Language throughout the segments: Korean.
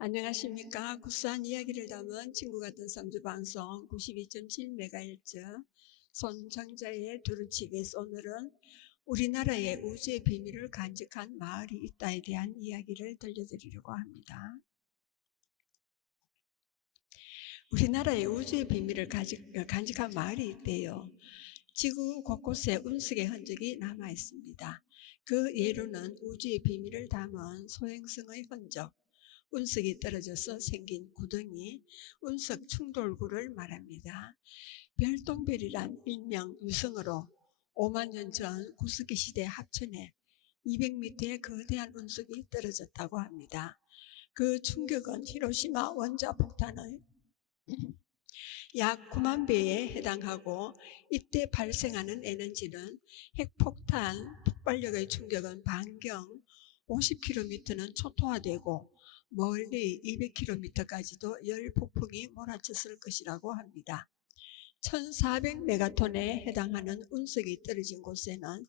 안녕하십니까. 구수한 이야기를 담은 친구 같은 성주 방송 92.7MHz 손정자의 두루치기에서 오늘은 우리나라의 우주의 비밀을 간직한 마을이 있다에 대한 이야기를 들려드리려고 합니다. 우리나라의 우주의 비밀을 간직한 마을이 있대요. 지구 곳곳에 운석의 흔적이 남아 있습니다. 그 예로는 우주의 비밀을 담은 소행성의 흔적, 운석이 떨어져서 생긴 구덩이, 운석 충돌구를 말합니다. 별똥별이란 일명 유성으로 5만 년 전 구석기 시대 합천에 200m의 거대한 운석이 떨어졌다고 합니다. 그 충격은 히로시마 원자폭탄의 약 9만 배에 해당하고, 이때 발생하는 에너지는 핵폭탄 폭발력의 충격은 반경 50km는 초토화되고 멀리 200km까지도 열폭풍이 몰아쳤을 것이라고 합니다. 1400메가톤에 해당하는 운석이 떨어진 곳에는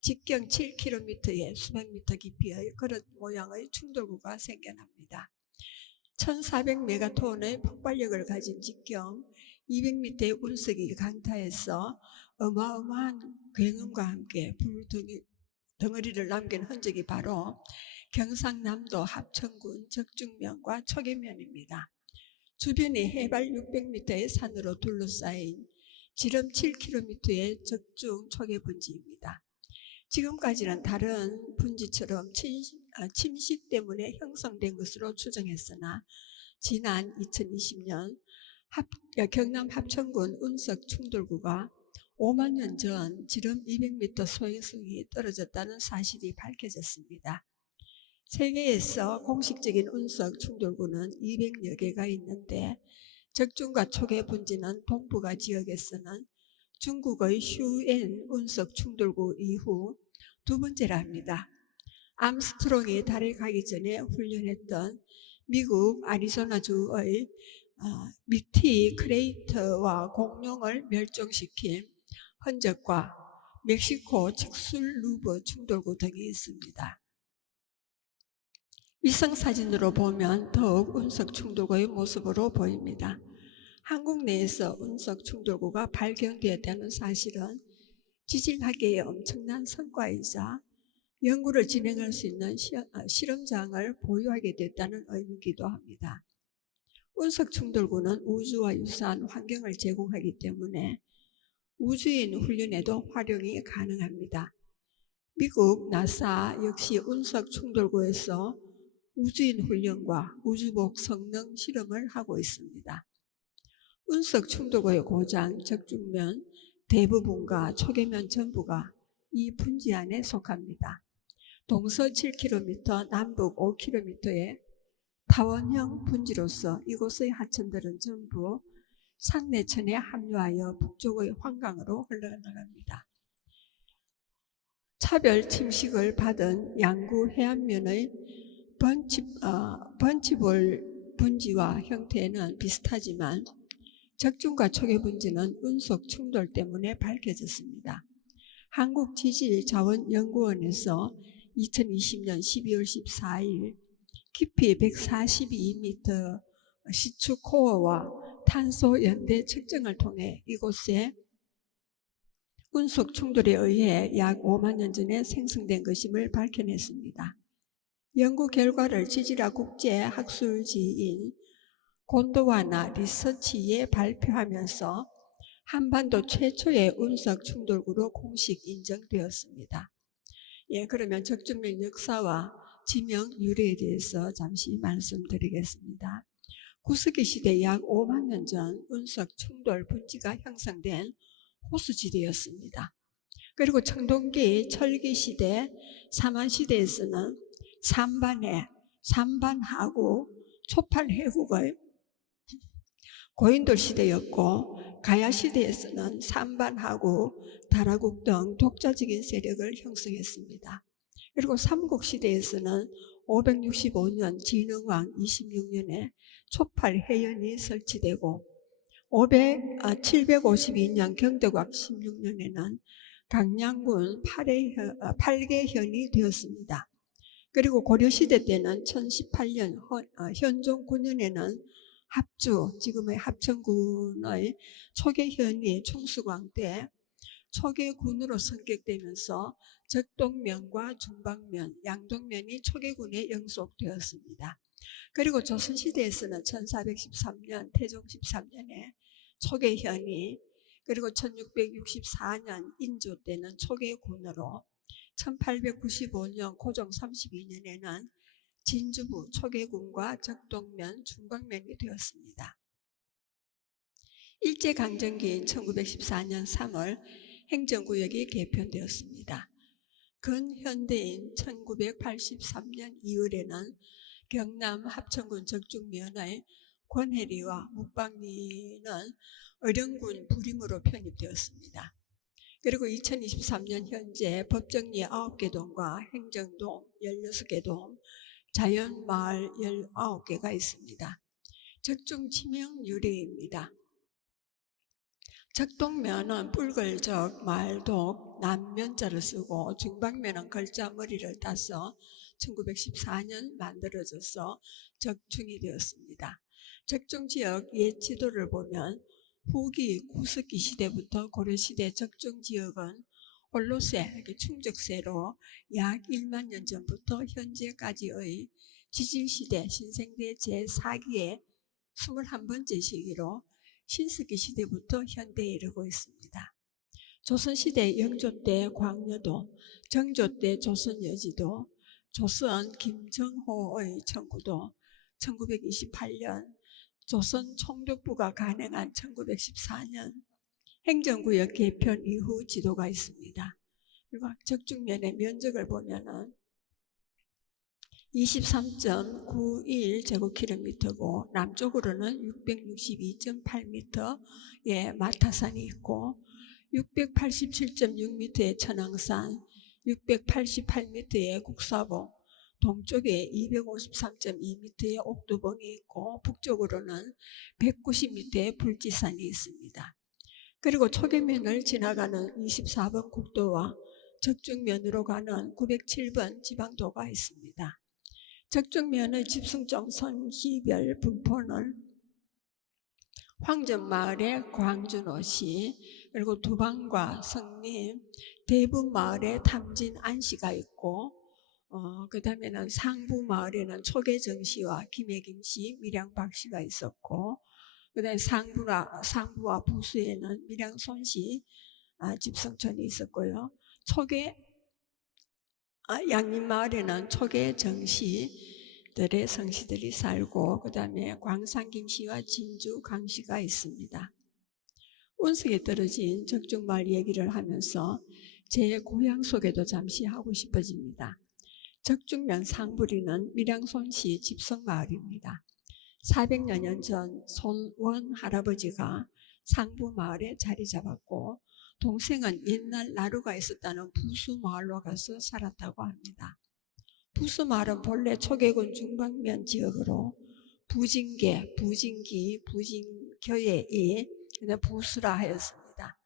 직경 7km의 수백 미터 깊이의 그릇 모양의 충돌구가 생겨납니다. 1400메가톤의 폭발력을 가진 직경 200m의 운석이 강타해서 어마어마한 굉음과 함께 불덩어리를 남긴 흔적이 바로 경상남도 합천군 적중면과 초계면입니다. 주변이 해발 600m의 산으로 둘러싸인 지름 7km의 적중 초계분지입니다. 지금까지는 다른 분지처럼 침식 때문에 형성된 것으로 추정했으나 지난 2020년 경남 합천군 운석 충돌구가 5만 년 전 지름 200m 소행성이 떨어졌다는 사실이 밝혀졌습니다. 세계에서 공식적인 운석 충돌구는 200여 개가 있는데, 적중과 초계 분지는 동북아 지역에서는 중국의 휴엔 운석 충돌구 이후 두 번째라 합니다. 암스트롱이 달에 가기 전에 훈련했던 미국 애리조나주의 미티 크레이터와 공룡을 멸종시킨 흔적과 멕시코 칙술루브 충돌구 등이 있습니다. 위성사진으로 보면 더욱 운석 충돌구의 모습으로 보입니다. 한국 내에서 운석 충돌구가 발견되었다는 사실은 지질학계의 엄청난 성과이자 연구를 진행할 수 있는 실험장을 보유하게 됐다는 의미이기도 합니다. 운석 충돌구는 우주와 유사한 환경을 제공하기 때문에 우주인 훈련에도 활용이 가능합니다. 미국 나사 역시 운석 충돌구에서 우주인 훈련과 우주복 성능 실험을 하고 있습니다. 운석 충돌구의 고장 적중면 대부분과 초계면 전부가 이 분지 안에 속합니다. 동서 7km, 남북 5km의 타원형 분지로서 이곳의 하천들은 전부 상내천에 합류하여 북쪽의 환강으로 흘러나갑니다. 차별 침식을 받은 양구 해안면의 번치볼 분지와 형태는 비슷하지만 적중과 초계 분지는 운석 충돌 때문에 밝혀졌습니다. 한국지질자원연구원에서 2020년 12월 14일 깊이 142m 시추 코어와 탄소 연대 측정을 통해 이곳에 운석 충돌에 의해 약 5만 년 전에 생성된 것임을 밝혀냈습니다. 연구 결과를 지질학 국제학술지인 곤도와나 리서치에 발표하면서 한반도 최초의 운석 충돌구로 공식 인정되었습니다. 그러면 적중면 역사와 지명 유래에 대해서 잠시 말씀드리겠습니다. 구석기 시대 약 5만 년 전 운석 충돌 분지가 형성된 호수지대였습니다. 그리고 청동기 철기 시대 사만 시대에서는 산반하고 초팔해국의 고인돌 시대였고, 가야 시대에서는 산반하고 다라국 등 독자적인 세력을 형성했습니다. 그리고 삼국 시대에서는 565년 진흥왕 26년에 초팔해연이 설치되고 752년 경덕왕 16년에는 강양군 팔계현이 되었습니다. 그리고 고려시대 때는 1018년 현종 9년에는 합주, 지금의 합천군의 초계현이 충수광 때 초계군으로 승격되면서 적동면과 중방면, 양동면이 초계군에 영속되었습니다. 그리고 조선시대에서는 1413년, 태종 13년에 초계현이, 그리고 1664년 인조 때는 초계군으로, 1895년 고종 32년에는 진주부 초계군과 적동면, 중방면이 되었습니다. 일제강점기인 1914년 3월 행정구역이 개편되었습니다. 근현대인 1983년 2월에는 경남 합천군 적중면의 권혜리와 묵방리는 어령군 부림으로 편입되었습니다. 그리고 2023년 현재 법정리 9개 동과 행정동 16개 동, 자연마을 19개가 있습니다. 적중 지명 유래입니다. 적동면은 뿔글적, 말독, 남면자를 쓰고 중방면은 글자 머리를 따서 1914년 만들어져서 적중이 되었습니다. 적중지역 옛 지도를 보면 후기 구석기 시대부터 고려시대 적중지역은 올로세, 충적세로 약 1만 년 전부터 현재까지의 지질시대 신생대 제4기의 21번째 시기로 신석기 시대부터 현대에 이르고 있습니다. 조선시대 영조 때 광여도, 정조 때 조선여지도, 조선 김정호의 청구도, 1928년 조선 총독부가 간행한 1914년 행정구역 개편 이후 지도가 있습니다. 그리고 적중면의 면적을 보면은 23.91제곱킬로미터고 남쪽으로는 662.8m의 마타산이 있고 687.6m의 천왕산, 688m의 국사봉, 동쪽에 253.2m의 옥두봉이 있고 북쪽으로는 190m의 불지산이 있습니다. 그리고 초계면을 지나가는 24번 국도와 적중면으로 가는 907번 지방도가 있습니다. 적중면의 집승점 선시별 분포는 황전마을의 광준호시, 그리고 두방과 성림, 대분마을에 탐진 안시가 있고, 그 다음에는 상부마을에는 초계정시와 김해김씨, 밀양박씨가 있었고, 그 다음에 상부와 부수에는 밀양손씨 집성촌이 있었고요. 양림마을에는 초계 정시들의 성씨들이 살고 그 다음에 광산김씨와 진주 강씨가 있습니다. 운석에 떨어진 적중마을 얘기를 하면서 제 고향 소개도 잠시 하고 싶어집니다. 적중면 상부리는 밀양손씨 집성마을입니다. 400여 년 전 손원 할아버지가 상부마을에 자리 잡았고 동생은 옛날 나루가 있었다는 부수마을로 가서 살았다고 합니다. 부수마을은 본래 초계군 중방면 지역으로 부진계, 부진기, 부진교의 부수라 하였습니다.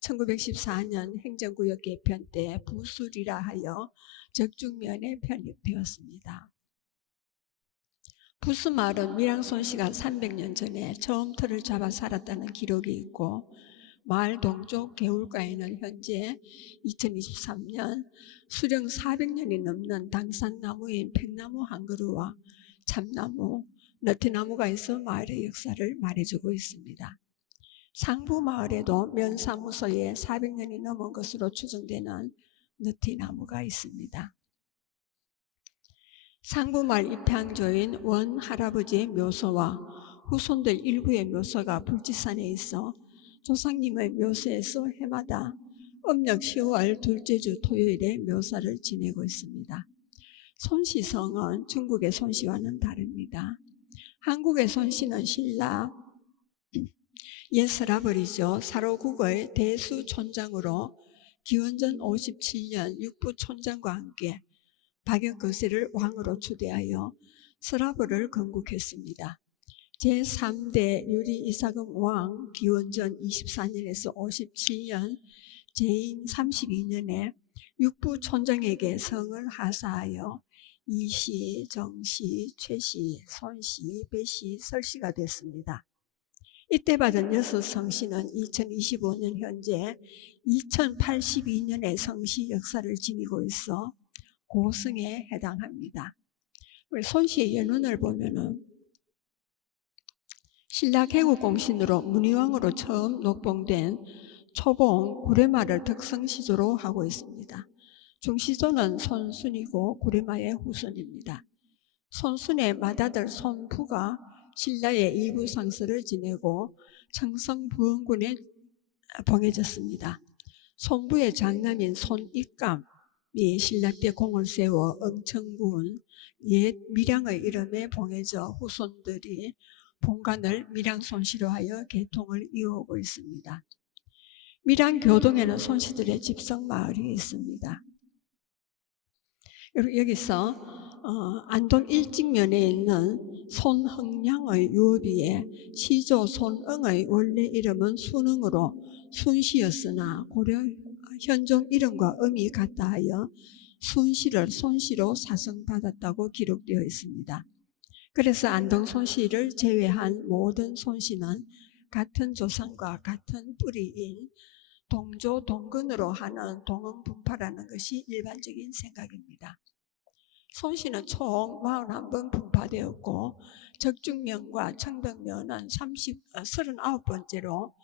1914년 행정구역 개편 때 부수리라 하여 적중면에 편입되었습니다. 부수마을은 밀양손씨가 300년 전에 처음 터를 잡아 살았다는 기록이 있고 마을 동쪽 개울가에는 현재 2023년 수령 400년이 넘는 당산나무인 팽나무 한 그루와 참나무, 너티나무가 있어 마을의 역사를 말해주고 있습니다. 상부마을에도 면사무소에 400년이 넘은 것으로 추정되는 너티나무가 있습니다. 상부마을 입향조인 원 할아버지의 묘소와 후손들 일부의 묘소가 불지산에 있어 조상님의 묘소에서 해마다 음력 10월 둘째 주 토요일에 묘사를 지내고 있습니다. 손씨성은 중국의 손씨와는 다릅니다. 한국의 손씨는 신라 옛서라버리죠. 사로국의 대수촌장으로 기원전 57년 육부촌장과 함께 박영거세를 왕으로 추대하여 서라벌을 건국했습니다. 제3대 유리 이사금 왕 기원전 24년에서 57년 재인 32년에 육부촌장에게 성을 하사하여 이씨, 정씨, 최씨, 손씨, 배씨, 설씨가 됐습니다. 이때 받은 6성씨는 2025년 현재 2082년의 성씨 역사를 지니고 있어 고승에 해당합니다. 우리 손씨의 연운을 보면은 신라 개국공신으로 문희왕으로 처음 녹봉된 초봉 구레마를 덕성시조로 하고 있습니다. 중시조는 손순이고 구레마의 후손입니다. 손순의 맏아들 손부가 신라의 일부 상서를 지내고 청성부원군에 봉해졌습니다. 손부의 장남인 손익감이 신라 때 공을 세워 응청군 옛 밀양의 이름에 봉해져 후손들이 본관을 밀양 손씨로 하여 계통을 이어오고 있습니다. 밀양 교동에는 손씨들의 집성 마을이 있습니다. 여기서 안동 일직면에 있는 손흥량의 유비에 시조 손응의 원래 이름은 순응으로 순씨였으나 고려 현종 이름과 음이 같다 하여 순씨를 손씨로 사성받았다고 기록되어 있습니다. 그래서 안동 손씨를 제외한 모든 손씨는 같은 조상과 같은 뿌리인 동조 동근으로 하는 동원분파라는 것이 일반적인 생각입니다. 손씨는 총 41번 분파되었고 적중면과 청덕면은 39번째로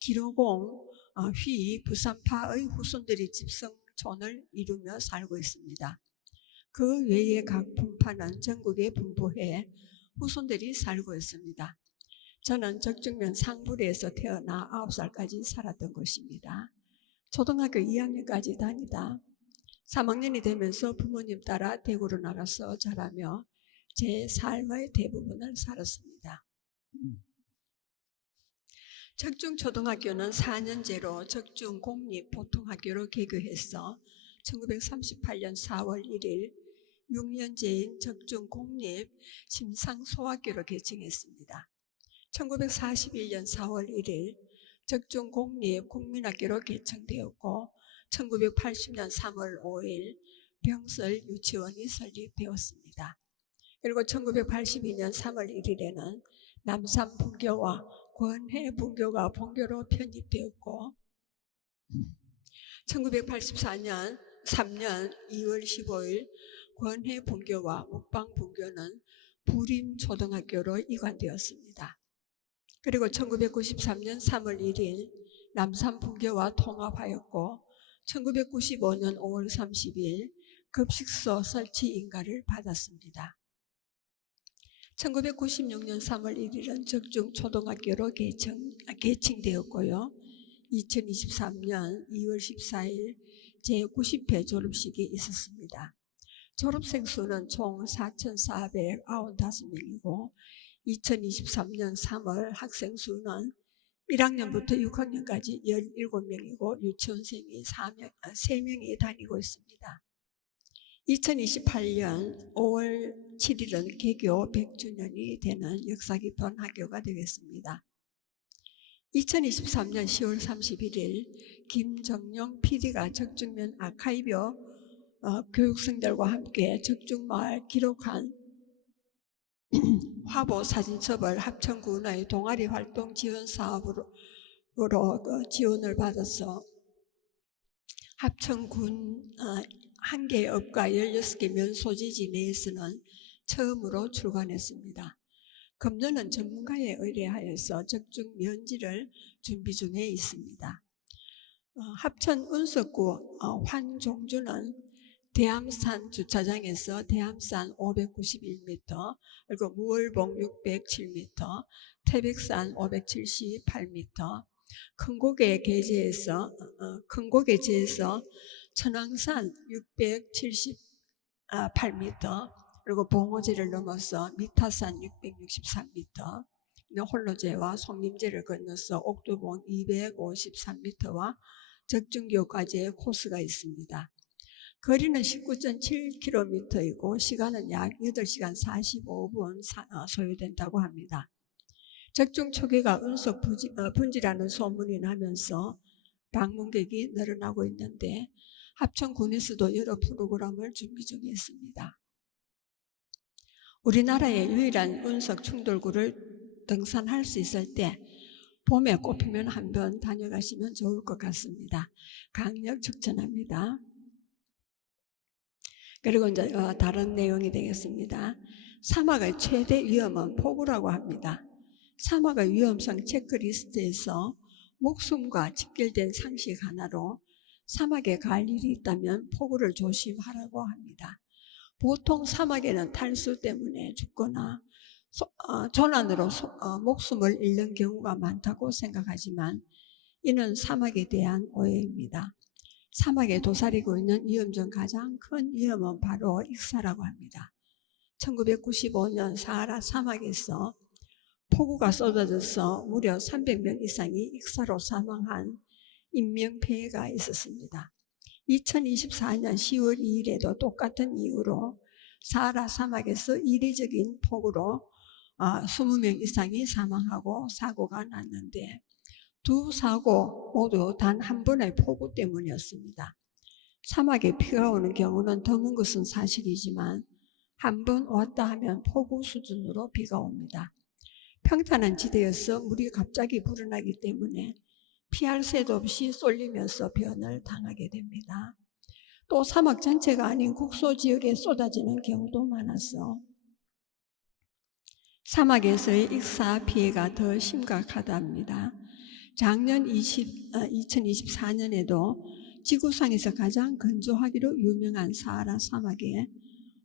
기로공, 휘, 부산파의 후손들이 집성촌을 이루며 살고 있습니다. 그 외의 각 분파는 전국에 분포해 후손들이 살고 있습니다. 저는 적중면 상부리에서 태어나 9살까지 살았던 곳입니다. 초등학교 2학년까지 다니다 3학년이 되면서 부모님 따라 대구로 나가서 자라며 제 삶의 대부분을 살았습니다. 적중초등학교는 4년제로 적중공립보통학교로 개교해서 1938년 4월 1일 6년제인 적중공립 심상소학교로 개청했습니다. 1941년 4월 1일 적중공립 국민학교로 개청되었고 1980년 3월 5일 병설 유치원이 설립되었습니다. 그리고 1982년 3월 1일에는 남산분교와 권해분교가 본교로 편입되었고 1984년 3년 2월 15일 권해분교와 묵방분교는 부림초등학교로 이관되었습니다. 그리고 1993년 3월 1일 남산분교와 통합하였고 1995년 5월 30일 급식소 설치 인가를 받았습니다. 1996년 3월 1일은 적중초등학교로 개칭되었고요. 2023년 2월 14일 제90회 졸업식이 있었습니다. 졸업생 수는 총 4,495명이고 2023년 3월 학생 수는 1학년부터 6학년까지 17명이고 유치원생이 3명이 다니고 있습니다. 2028년 5월 7일은 개교 100주년이 되는 역사 깊은 학교가 되겠습니다. 2023년 10월 31일 김정용 PD가 적중면 아카이브 교육생들과 함께 적중마을 기록한 화보 사진첩을 합천군의 동아리 활동 지원 사업으로 지원을 받아서 합천군 1개 업과 16개 면소지지 내에서는 처음으로 출간했습니다. 금년은 전문가에 의뢰하여서 적중 면지를 준비 중에 있습니다. 합천 운석구 환종주는 대암산 주차장에서 대암산 591m, 그리고 무월봉 607m, 태백산 578m, 큰고개 제에서 천왕산 678m, 그리고 봉오제를 넘어서 미타산 663m, 홀로제와 송림제를 건너서 옥두봉 253m와 적중교까지의 코스가 있습니다. 거리는 19.7km이고 시간은 약 8시간 45분 소요된다고 합니다. 적중 초기가 운석 분지라는 소문이 나면서 방문객이 늘어나고 있는데 합천군에서도 여러 프로그램을 준비 중에 있습니다. 우리나라의 유일한 운석 충돌구를 등산할 수 있을 때 봄에 꽃피면 한번 다녀가시면 좋을 것 같습니다. 강력 추천합니다. 그리고 이제 다른 내용이 되겠습니다. 사막의 최대 위험은 폭우라고 합니다. 사막의 위험성 체크리스트에서 목숨과 직결된 상식 하나로 사막에 갈 일이 있다면 폭우를 조심하라고 합니다. 보통 사막에는 탈수 때문에 죽거나 조난으로 목숨을 잃는 경우가 많다고 생각하지만 이는 사막에 대한 오해입니다. 사막에 도사리고 있는 위험 중 가장 큰 위험은 바로 익사라고 합니다. 1995년 사하라 사막에서 폭우가 쏟아져서 무려 300명 이상이 익사로 사망한 인명피해가 있었습니다. 2024년 10월 2일에도 똑같은 이유로 사하라 사막에서 이례적인 폭우로 20명 이상이 사망하고 사고가 났는데 두 사고 모두 단 한 번의 폭우 때문이었습니다. 사막에 비가 오는 경우는 드문 것은 사실이지만 한 번 왔다 하면 폭우 수준으로 비가 옵니다. 평탄한 지대에서 물이 갑자기 불어나기 때문에 피할 새도 없이 쏠리면서 변을 당하게 됩니다. 또 사막 전체가 아닌 국소 지역에 쏟아지는 경우도 많아서 사막에서의 익사 피해가 더 심각하답니다. 작년 2024년에도 지구상에서 가장 건조하기로 유명한 사하라 사막에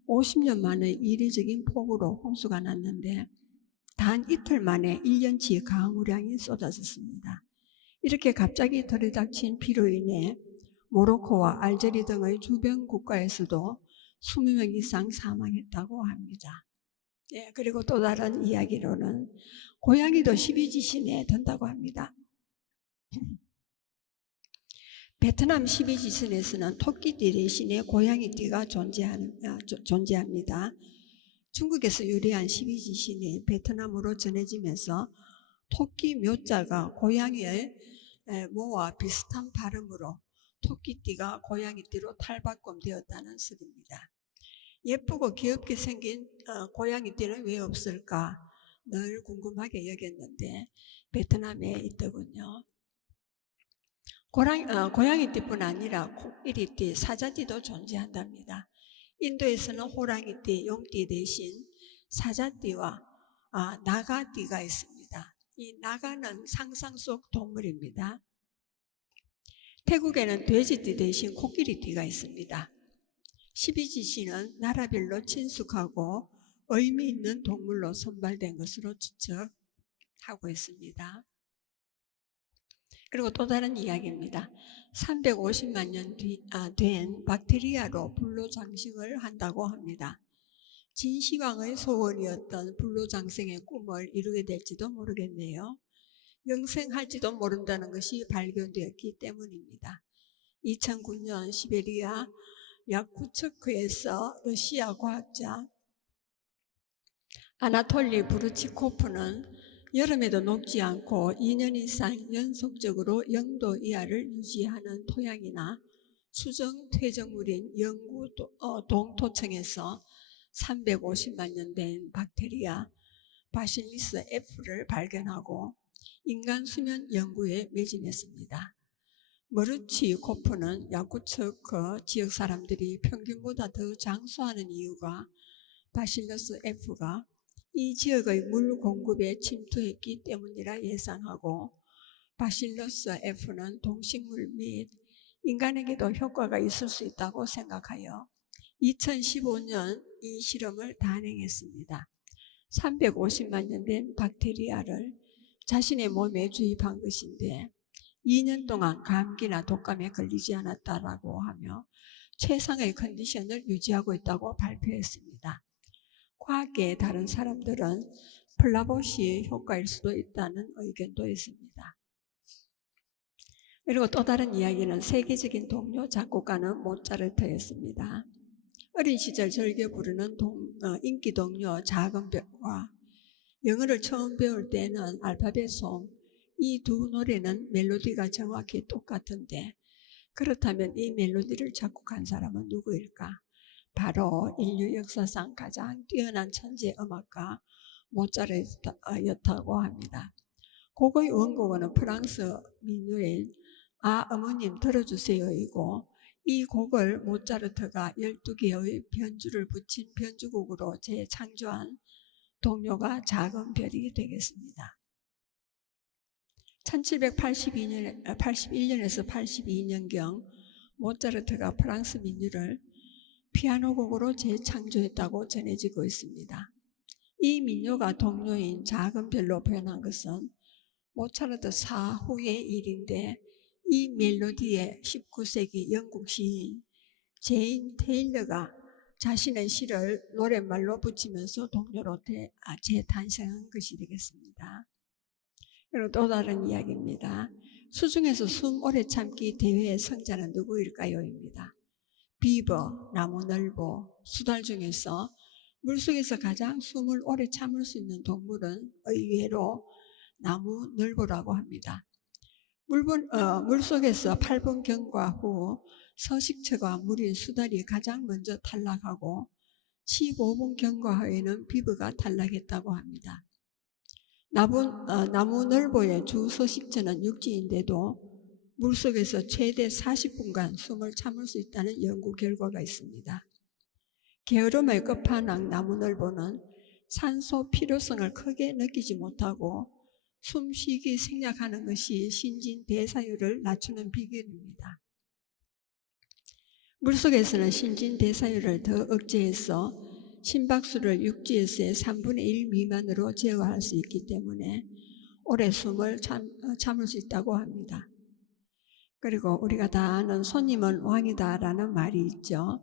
50년 만에 이례적인 폭우로 홍수가 났는데 단 이틀 만에 1년치 강우량이 쏟아졌습니다. 이렇게 갑자기 들이닥친 비로 인해 모로코와 알제리 등의 주변 국가에서도 20명 이상 사망했다고 합니다. 네, 그리고 또 다른 이야기로는 고양이도 12지신에 든다고 합니다. 베트남 12지신에서는 토끼띠 대신에 고양이띠가 존재합니다. 중국에서 유래한 12지신이 베트남으로 전해지면서 토끼 묘자가 고양이의 모와 비슷한 발음으로 토끼띠가 고양이띠로 탈바꿈되었다는 설입니다. 예쁘고 귀엽게 생긴 고양이띠는 왜 없을까 늘 궁금하게 여겼는데 베트남에 있더군요. 고양이띠뿐 아니라 코끼리띠, 사자띠도 존재한답니다. 인도에서는 호랑이띠, 용띠 대신 사자띠와 나가띠가 있습니다. 이 나가는 상상 속 동물입니다. 태국에는 돼지띠 대신 코끼리띠가 있습니다. 12지신은 나라별로 친숙하고 의미 있는 동물로 선발된 것으로 추측하고 있습니다. 그리고 또 다른 이야기입니다. 350만 년 된 박테리아로 불로장생을 한다고 합니다. 진시황의 소원이었던 불로장생의 꿈을 이루게 될지도 모르겠네요. 영생할지도 모른다는 것이 발견되었기 때문입니다. 2009년 시베리아 야쿠츠크에서 러시아 과학자 아나톨리 브루치코프는 여름에도 녹지 않고 2년 이상 연속적으로 0도 이하를 유지하는 토양이나 수정 퇴적물인 영구 동토층에서 350만 년 된 박테리아 바실리스 F를 발견하고 인간 수면 연구에 매진했습니다. 머르치코프는 야쿠츠크 지역 사람들이 평균보다 더 장수하는 이유가 바실러스 F가 이 지역의 물 공급에 침투했기 때문이라 예상하고 바실러스 F는 동식물 및 인간에게도 효과가 있을 수 있다고 생각하여 2015년 이 실험을 단행했습니다. 350만 년 된 박테리아를 자신의 몸에 주입한 것인데 2년 동안 감기나 독감에 걸리지 않았다라고 하며 최상의 컨디션을 유지하고 있다고 발표했습니다. 과학계의 다른 사람들은 플라보시 효과일 수도 있다는 의견도 있습니다. 그리고 또 다른 이야기는 세계적인 동료 작곡가는 모차르트였습니다. 어린 시절 즐겨 부르는 인기 동료 작은 별과 영어를 처음 배울 때는 알파벳 송, 이 두 노래는 멜로디가 정확히 똑같은데 그렇다면 이 멜로디를 작곡한 사람은 누구일까? 바로 인류 역사상 가장 뛰어난 천재 음악가 모차르트였다고 합니다. 곡의 원곡은 프랑스 민요인 아 어머님 들어주세요이고, 이 곡을 모차르트가 12개의 변주를 붙인 변주곡으로 재창조한 동요가 작은 별이 되겠습니다. 1781년에서 82년경 모차르트가 프랑스 민요를 피아노 곡으로 재창조했다고 전해지고 있습니다. 이 민요가 동요인 작은 별로 변한 것은 모차르트 사후의 일인데, 이 멜로디에 19세기 영국 시인 제인 테일러가 자신의 시를 노랫말로 붙이면서 동요로 재탄생한 것이 되겠습니다. 그리고 또 다른 이야기입니다. 수중에서 숨 오래 참기 대회의 성자는 누구일까요?입니다. 비버, 나무늘보, 수달 중에서 물속에서 가장 숨을 오래 참을 수 있는 동물은 의외로 나무늘보라고 합니다. 물속에서 8분 경과 후 서식처가 물인 수달이 가장 먼저 탈락하고 15분 경과 후에는 비버가 탈락했다고 합니다. 나무늘보의 주 서식처는 육지인데도 물속에서 최대 40분간 숨을 참을 수 있다는 연구 결과가 있습니다. 게으름의 끝판왕 나무늘보는 산소 필요성을 크게 느끼지 못하고 숨쉬기 생략하는 것이 신진대사율을 낮추는 비결입니다. 물속에서는 신진대사율을 더 억제해서 심박수를 육지에서의 3분의 1 미만으로 제어할 수 있기 때문에 오래 숨을 참을 수 있다고 합니다. 그리고 우리가 다 아는 손님은 왕이다 라는 말이 있죠.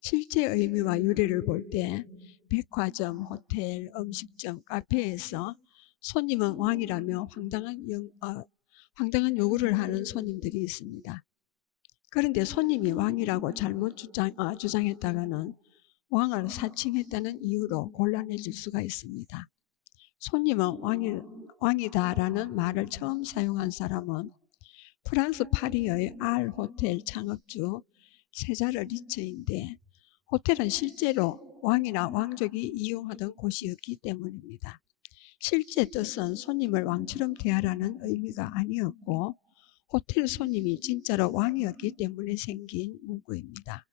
실제 의미와 유래를 볼 때 백화점, 호텔, 음식점, 카페에서 손님은 왕이라며 황당한 요구를 하는 손님들이 있습니다. 그런데 손님이 왕이라고 잘못 주장했다가는 왕을 사칭했다는 이유로 곤란해질 수가 있습니다. 손님은 왕이다라는 말을 처음 사용한 사람은 프랑스 파리의 알 호텔 창업주 세자르 리처인데, 호텔은 실제로 왕이나 왕족이 이용하던 곳이었기 때문입니다. 실제 뜻은 손님을 왕처럼 대하라는 의미가 아니었고, 호텔 손님이 진짜로 왕이었기 때문에 생긴 문구입니다.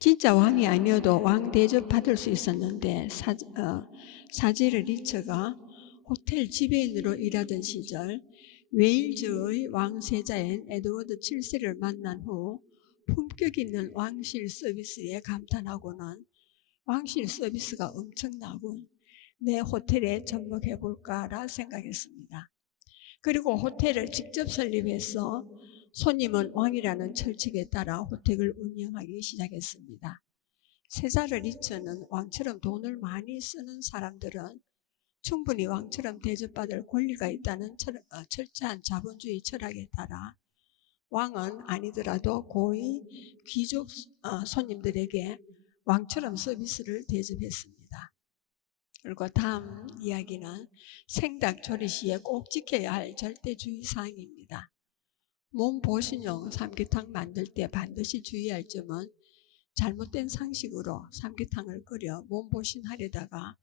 진짜 왕이 아니어도 왕 대접 받을 수 있었는데, 사제르 리처가 호텔 지배인으로 일하던 시절 웨일즈의 왕세자인 에드워드 7세를 만난 후 품격 있는 왕실 서비스에 감탄하고는 왕실 서비스가 엄청나군, 내 호텔에 접목해볼까라 생각했습니다. 그리고 호텔을 직접 설립해서 손님은 왕이라는 철칙에 따라 호텔을 운영하기 시작했습니다. 세자르 리처는 왕처럼 돈을 많이 쓰는 사람들은 충분히 왕처럼 대접받을 권리가 있다는 철저한 자본주의 철학에 따라 왕은 아니더라도 고위 귀족 손님들에게 왕처럼 서비스를 대접했습니다. 그리고 다음 이야기는 생닭 조리 시에 꼭 지켜야 할 절대주의 사항입니다. 몸 보신용 삼계탕 만들 때 반드시 주의할 점은 잘못된 상식으로 삼계탕을 끓여 몸보신하려다가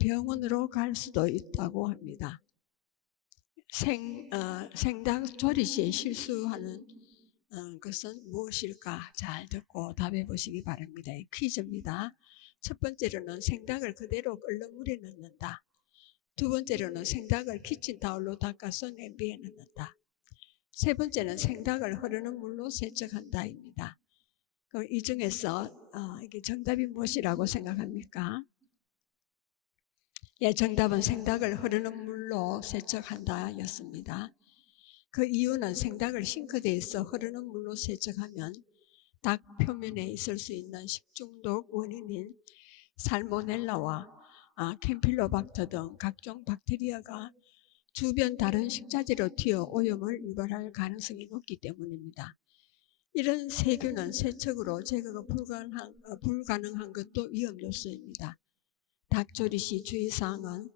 병원으로 갈 수도 있다고 합니다. 생닭 조리 시에 실수하는 것은 무엇일까? 잘 듣고 답해 보시기 바랍니다. 퀴즈입니다. 첫 번째로는 생닭을 그대로 끓는 물에 넣는다. 두 번째로는 생닭을 키친타올로 닦아서 냄비에 넣는다. 세 번째는 생닭을 흐르는 물로 세척한다입니다. 그럼 이 중에서 이게 정답이 무엇이라고 생각합니까? 예, 정답은 생닭을 흐르는 물로 세척한다 였습니다. 그 이유는 생닭을 싱크대에서 흐르는 물로 세척하면 닭 표면에 있을 수 있는 식중독 원인인 살모넬라와 캠필로박터 등 각종 박테리아가 주변 다른 식자재로 튀어 오염을 유발할 가능성이 높기 때문입니다. 이런 세균은 세척으로 제거가 불가능한 것도 위험 요소입니다. 닭조리 시 주의사항은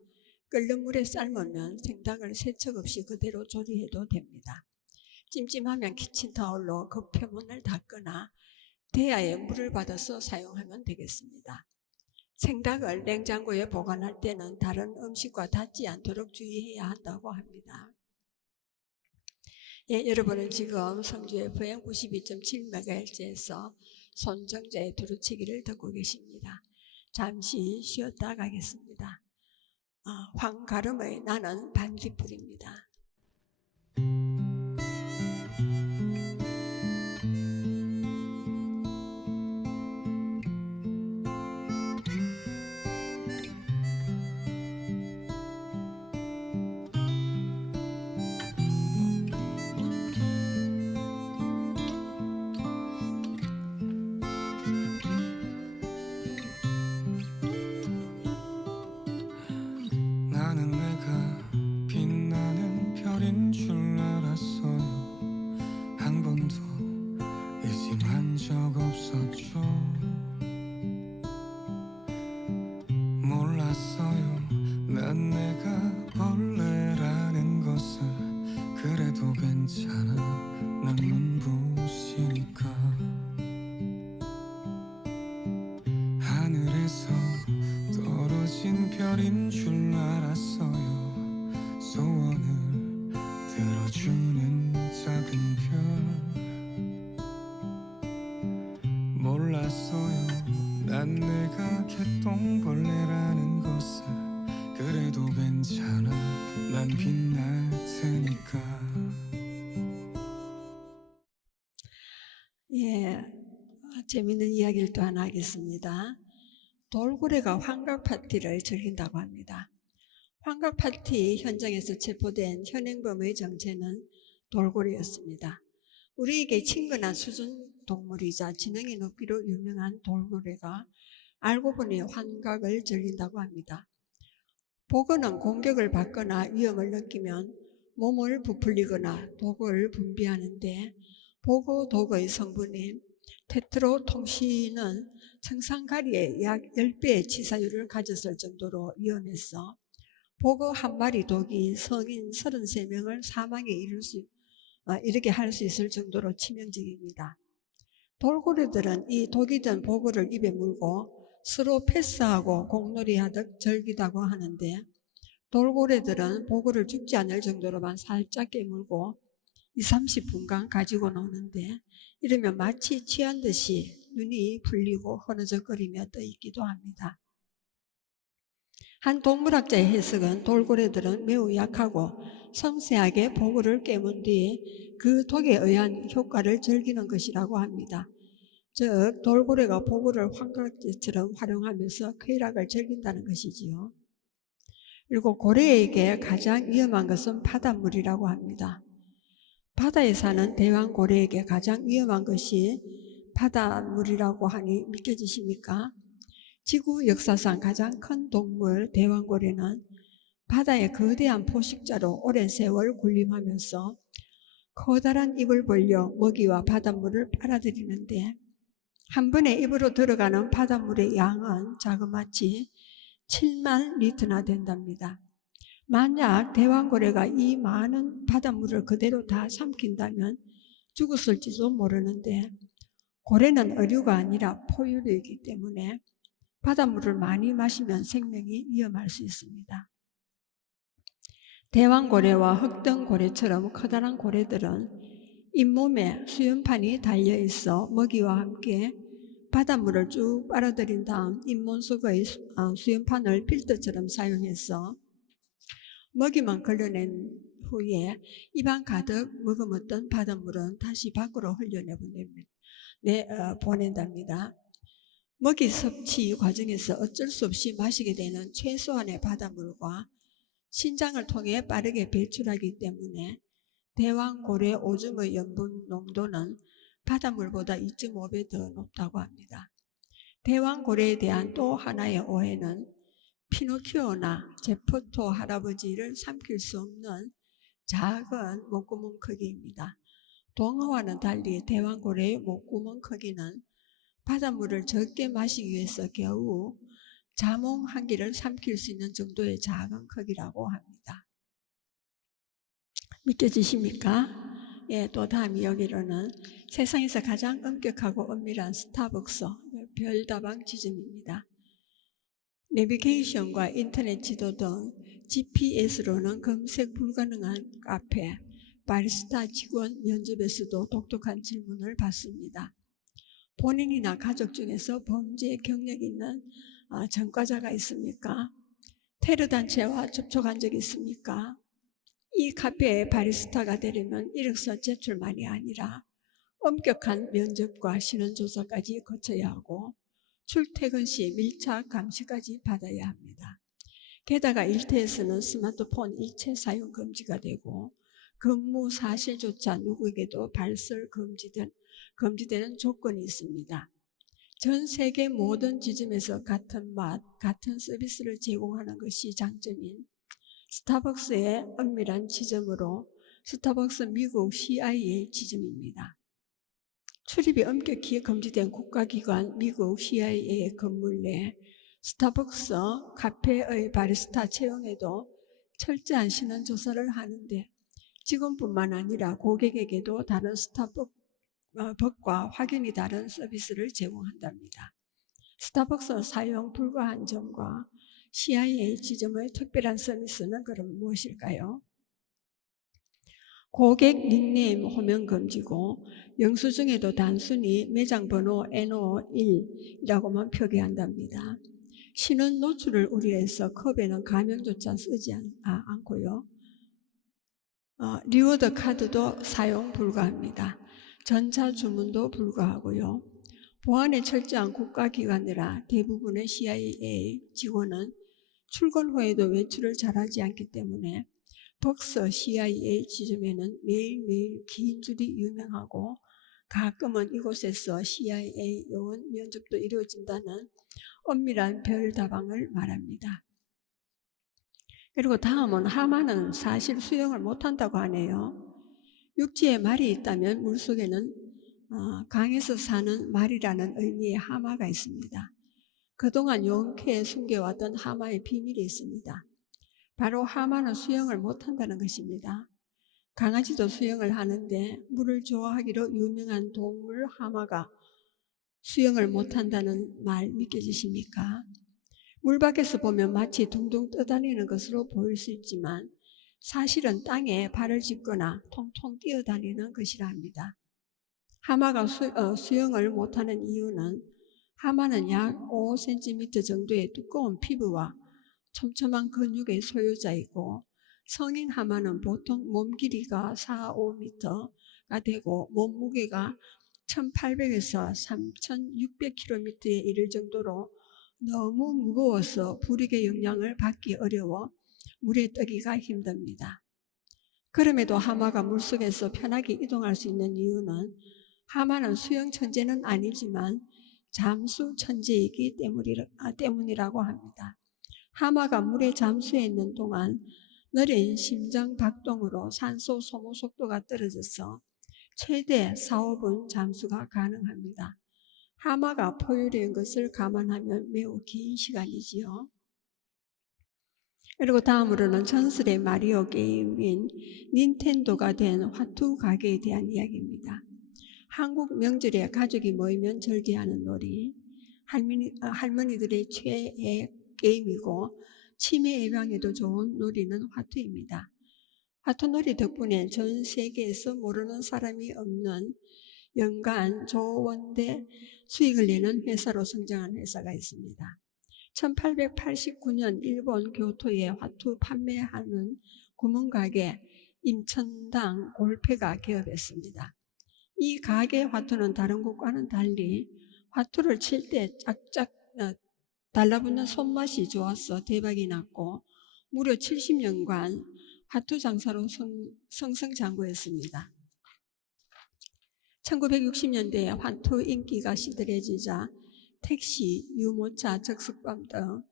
끓는 물에 삶으면 생닭을 세척 없이 그대로 조리해도 됩니다. 찜찜하면 키친타올로 그 표면을 닦거나 대야에 물을 받아서 사용하면 되겠습니다. 생닭을 냉장고에 보관할 때는 다른 음식과 닿지 않도록 주의해야 한다고 합니다. 예, 여러분은 지금 성주 FM 92.7MHz에서 손정자의 두루치기를 듣고 계십니다. 잠시 쉬었다 가겠습니다. 황가름의 나는 반딧불입니다. 나는 내가 빛나는 별인 줄 알았어요. 한 번도 의심한 적 없었죠. 몰랐어요. 난 내가 벌레라는 것을. 그래도 괜찮아, 난 눈부시니까. 하늘에서 떨어진 별인 줄 알았어요. 소원을 들어주는 작은 별. 몰랐어요. 난 내가 개똥벌레라는 것을. 그래도 괜찮아, 난 빛날 테니까. 예, 재미있는 이야기를 또 하나 하겠습니다. 돌고래가 환각 파티를 즐긴다고 합니다. 환각 파티 현장에서 체포된 현행범의 정체는 돌고래였습니다. 우리에게 친근한 수준 동물이자 지능이 높기로 유명한 돌고래가 알고 보니 환각을 즐긴다고 합니다. 보고는 공격을 받거나 위험을 느끼면 몸을 부풀리거나 독을 분비하는데, 보고 독의 성분인 테트로통신은 청산가리의 약 10배의 치사율을 가졌을 정도로 위험해서 보고 한 마리 독이 성인 33명을 사망에 이르게 할 수 있을 정도로 치명적입니다. 돌고래들은 이 독이 든 보고를 입에 물고 서로 패스하고 공놀이하듯 즐기다고 하는데, 돌고래들은 보고를 죽지 않을 정도로만 살짝 깨물고 20-30분간 가지고 노는데, 이러면 마치 취한 듯이 눈이 풀리고 흐느적거리며 떠 있기도 합니다. 한 동물학자의 해석은 돌고래들은 매우 약하고 섬세하게 보고를 깨문 뒤에 그 독에 의한 효과를 즐기는 것이라고 합니다. 즉, 돌고래가 보고를 환각제처럼 활용하면서 쾌락을 즐긴다는 것이지요. 그리고 고래에게 가장 위험한 것은 바닷물이라고 합니다. 바다에 사는 대왕고래에게 가장 위험한 것이 바닷물이라고 하니 믿겨지십니까? 지구 역사상 가장 큰 동물 대왕고래는 바다의 거대한 포식자로 오랜 세월 군림하면서 커다란 입을 벌려 먹이와 바닷물을 빨아들이는데, 한 번에 입으로 들어가는 바닷물의 양은 자그마치 7만 리터나 된답니다. 만약 대왕고래가 이 많은 바닷물을 그대로 다 삼킨다면 죽었을지도 모르는데, 고래는 어류가 아니라 포유류이기 때문에 바닷물을 많이 마시면 생명이 위험할 수 있습니다. 대왕고래와 흑등고래처럼 커다란 고래들은 잇몸에 수염판이 달려있어 먹이와 함께 바닷물을 쭉 빨아들인 다음 잇몸 속의 수염판을 필터처럼 사용해서 먹이만 걸러낸 후에 입안 가득 머금었던 바닷물은 다시 밖으로 보낸답니다. 먹이 섭취 과정에서 어쩔 수 없이 마시게 되는 최소한의 바닷물과 신장을 통해 빠르게 배출하기 때문에 대왕고래 오줌의 염분 농도는 바닷물보다 2.5배 더 높다고 합니다. 대왕고래에 대한 또 하나의 오해는 피노키오나 제퍼토 할아버지를 삼킬 수 없는 작은 목구멍 크기입니다. 동어와는 달리 대왕고래의 목구멍 크기는 바닷물을 적게 마시기 위해서 겨우 자몽 한 개를 삼킬 수 있는 정도의 작은 크기라고 합니다. 믿겨지십니까? 또 다음이 여기로는 세상에서 가장 엄격하고 엄밀한 스타벅스 별다방 지점입니다. 내비게이션과 인터넷 지도 등 GPS로는 검색 불가능한 카페, 바리스타 직원 면접에서도 독특한 질문을 받습니다. 본인이나 가족 중에서 범죄 경력이 있는 전과자가 있습니까? 테러단체와 접촉한 적이 있습니까? 이 카페의 바리스타가 되려면 이력서 제출만이 아니라 엄격한 면접과 신원조사까지 거쳐야 하고 출퇴근 시 밀착 감시까지 받아야 합니다. 게다가 일터에서는 스마트폰 일체 사용 금지가 되고 근무 사실조차 누구에게도 발설 금지되는 조건이 있습니다. 전 세계 모든 지점에서 같은 맛, 같은 서비스를 제공하는 것이 장점인 스타벅스의 엄밀한 지점으로 스타벅스 미국 CIA 지점입니다. 출입이 엄격히 금지된 국가기관 미국 CIA 건물 내 스타벅스 카페의 바리스타 채용에도 철저한 신원 조사를 하는데 직원뿐만 아니라 고객에게도 다른 스타벅스과 확연히 다른 서비스를 제공한답니다. 스타벅스 사용 불가한 점과 CIA 지점의 특별한 서비스는 그럼 무엇일까요? 고객 닉네임 호명 금지고 영수증에도 단순히 매장 번호 NO1이라고만 표기한답니다. 신원 노출을 우려해서 컵에는 가명조차 쓰지 않고요. 리워드 카드도 사용 불가합니다. 전자 주문도 불가하고요. 보안에 철저한 국가기관이라 대부분의 CIA 직원은 출근 후에도 외출을 잘하지 않기 때문에 벅스 CIA 지점에는 매일매일 긴 줄이 유명하고 가끔은 이곳에서 CIA 요원 면접도 이루어진다는 엄밀한 별다방을 말합니다. 그리고 다음은 하마는 사실 수영을 못한다고 하네요. 육지에 말이 있다면 물속에는 강에서 사는 말이라는 의미의 하마가 있습니다. 그동안 용케 숨겨왔던 하마의 비밀이 있습니다. 바로 하마는 수영을 못한다는 것입니다. 강아지도 수영을 하는데 물을 좋아하기로 유명한 동물 하마가 수영을 못한다는 말 믿겨지십니까? 물 밖에서 보면 마치 둥둥 떠다니는 것으로 보일 수 있지만 사실은 땅에 발을 짚거나 통통 뛰어다니는 것이라 합니다. 하마가 수영을 못하는 이유는 하마는 약 5cm 정도의 두꺼운 피부와 촘촘한 근육의 소유자이고 성인 하마는 보통 몸 길이가 4-5m가 되고 몸무게가 1800에서 3600kg에 이를 정도로 너무 무거워서 부력의 영향을 받기 어려워 물에 뜨기가 힘듭니다. 그럼에도 하마가 물속에서 편하게 이동할 수 있는 이유는 하마는 수영 천재는 아니지만 잠수 천재이기 때문이라고 합니다. 하마가 물에 잠수해 있는 동안 느린 심장 박동으로 산소 소모 속도가 떨어져서 최대 4-5분 잠수가 가능합니다. 하마가 포유류인 것을 감안하면 매우 긴 시간이지요. 그리고 다음으로는 전설의 마리오 게임인 닌텐도가 된 화투 가게에 대한 이야기입니다. 한국 명절에 가족이 모이면 절개하는 놀이, 할머니들의 최애 게임이고 치매 예방에도 좋은 놀이는 화투입니다. 화투놀이 덕분에 전 세계에서 모르는 사람이 없는 연간 조원대 수익을 내는 회사로 성장한 회사가 있습니다. 1889년 일본 교토에 화투 판매하는 구멍가게 임천당 골패가 개업했습니다. 이 가게 화투는 다른 곳과는 달리 화투를 칠 때 짝짝 달라붙는 손맛이 좋아서 대박이 났고 무려 70년간 화투 장사로 승승장구했습니다. 1960년대에 화투 인기가 시들해지자 택시, 유모차, 적석범 등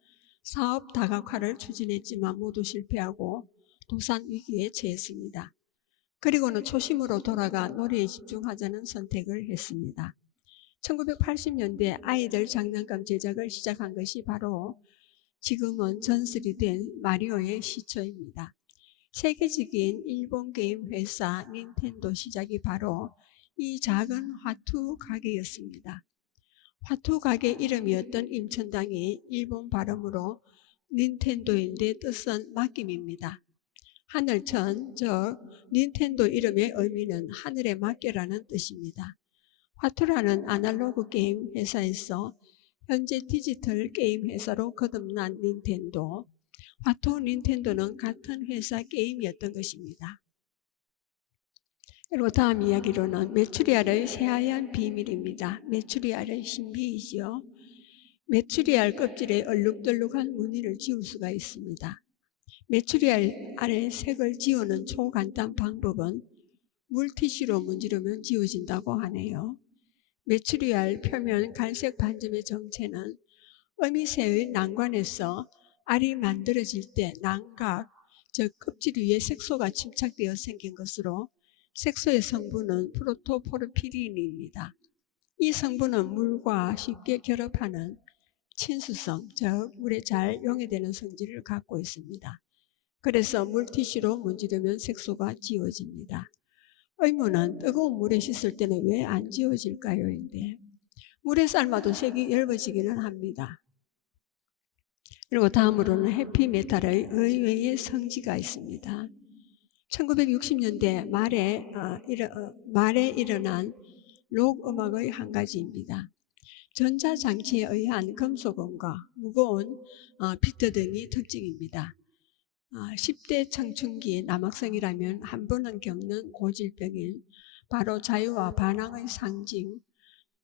사업 다각화를 추진했지만 모두 실패하고 도산 위기에 처했습니다. 그리고는 초심으로 돌아가 놀이에 집중하자는 선택을 했습니다. 1980년대 아이들 장난감 제작을 시작한 것이 바로 지금은 전설이 된 마리오의 시초입니다. 세계적인 일본 게임 회사 닌텐도 시작이 바로 이 작은 화투 가게였습니다. 화투 가게 이름이었던 임천당이 일본 발음으로 닌텐도인데 뜻은 맡김입니다. 하늘천, 즉 닌텐도 이름의 의미는 하늘에 맡겨라는 뜻입니다. 화투라는 아날로그 게임 회사에서 현재 디지털 게임 회사로 거듭난 닌텐도, 화투 닌텐도는 같은 회사 게임이었던 것입니다. 그리고 다음 이야기로는 메추리알의 새하얀 비밀입니다. 메추리알의 신비이지요. 메추리알 껍질에 얼룩덜룩한 무늬를 지울 수가 있습니다. 메추리알 아래 색을 지우는 초간단 방법은 물티슈로 문지르면 지워진다고 하네요. 메추리알 표면 갈색 반점의 정체는 어미새의 난관에서 알이 만들어질 때 난각, 즉 껍질 위에 색소가 침착되어 생긴 것으로 색소의 성분은 프로토포르피린입니다. 이 성분은 물과 쉽게 결합하는 친수성, 즉 물에 잘 용해되는 성질을 갖고 있습니다. 그래서 물티슈로 문지르면 색소가 지워집니다. 의문은 뜨거운 물에 씻을 때는 왜 안 지워질까요? 인데 물에 삶아도 색이 엷어지기는 합니다. 그리고 다음으로는 해피메탈의 의외의 성지가 있습니다. 1960년대 말에 일어난 록 음악의 한 가지입니다. 전자장치에 의한 금속음과 무거운 비트 등이 특징입니다. 10대 청춘기 남학생이라면 한 번은 겪는 고질병인 바로 자유와 반항의 상징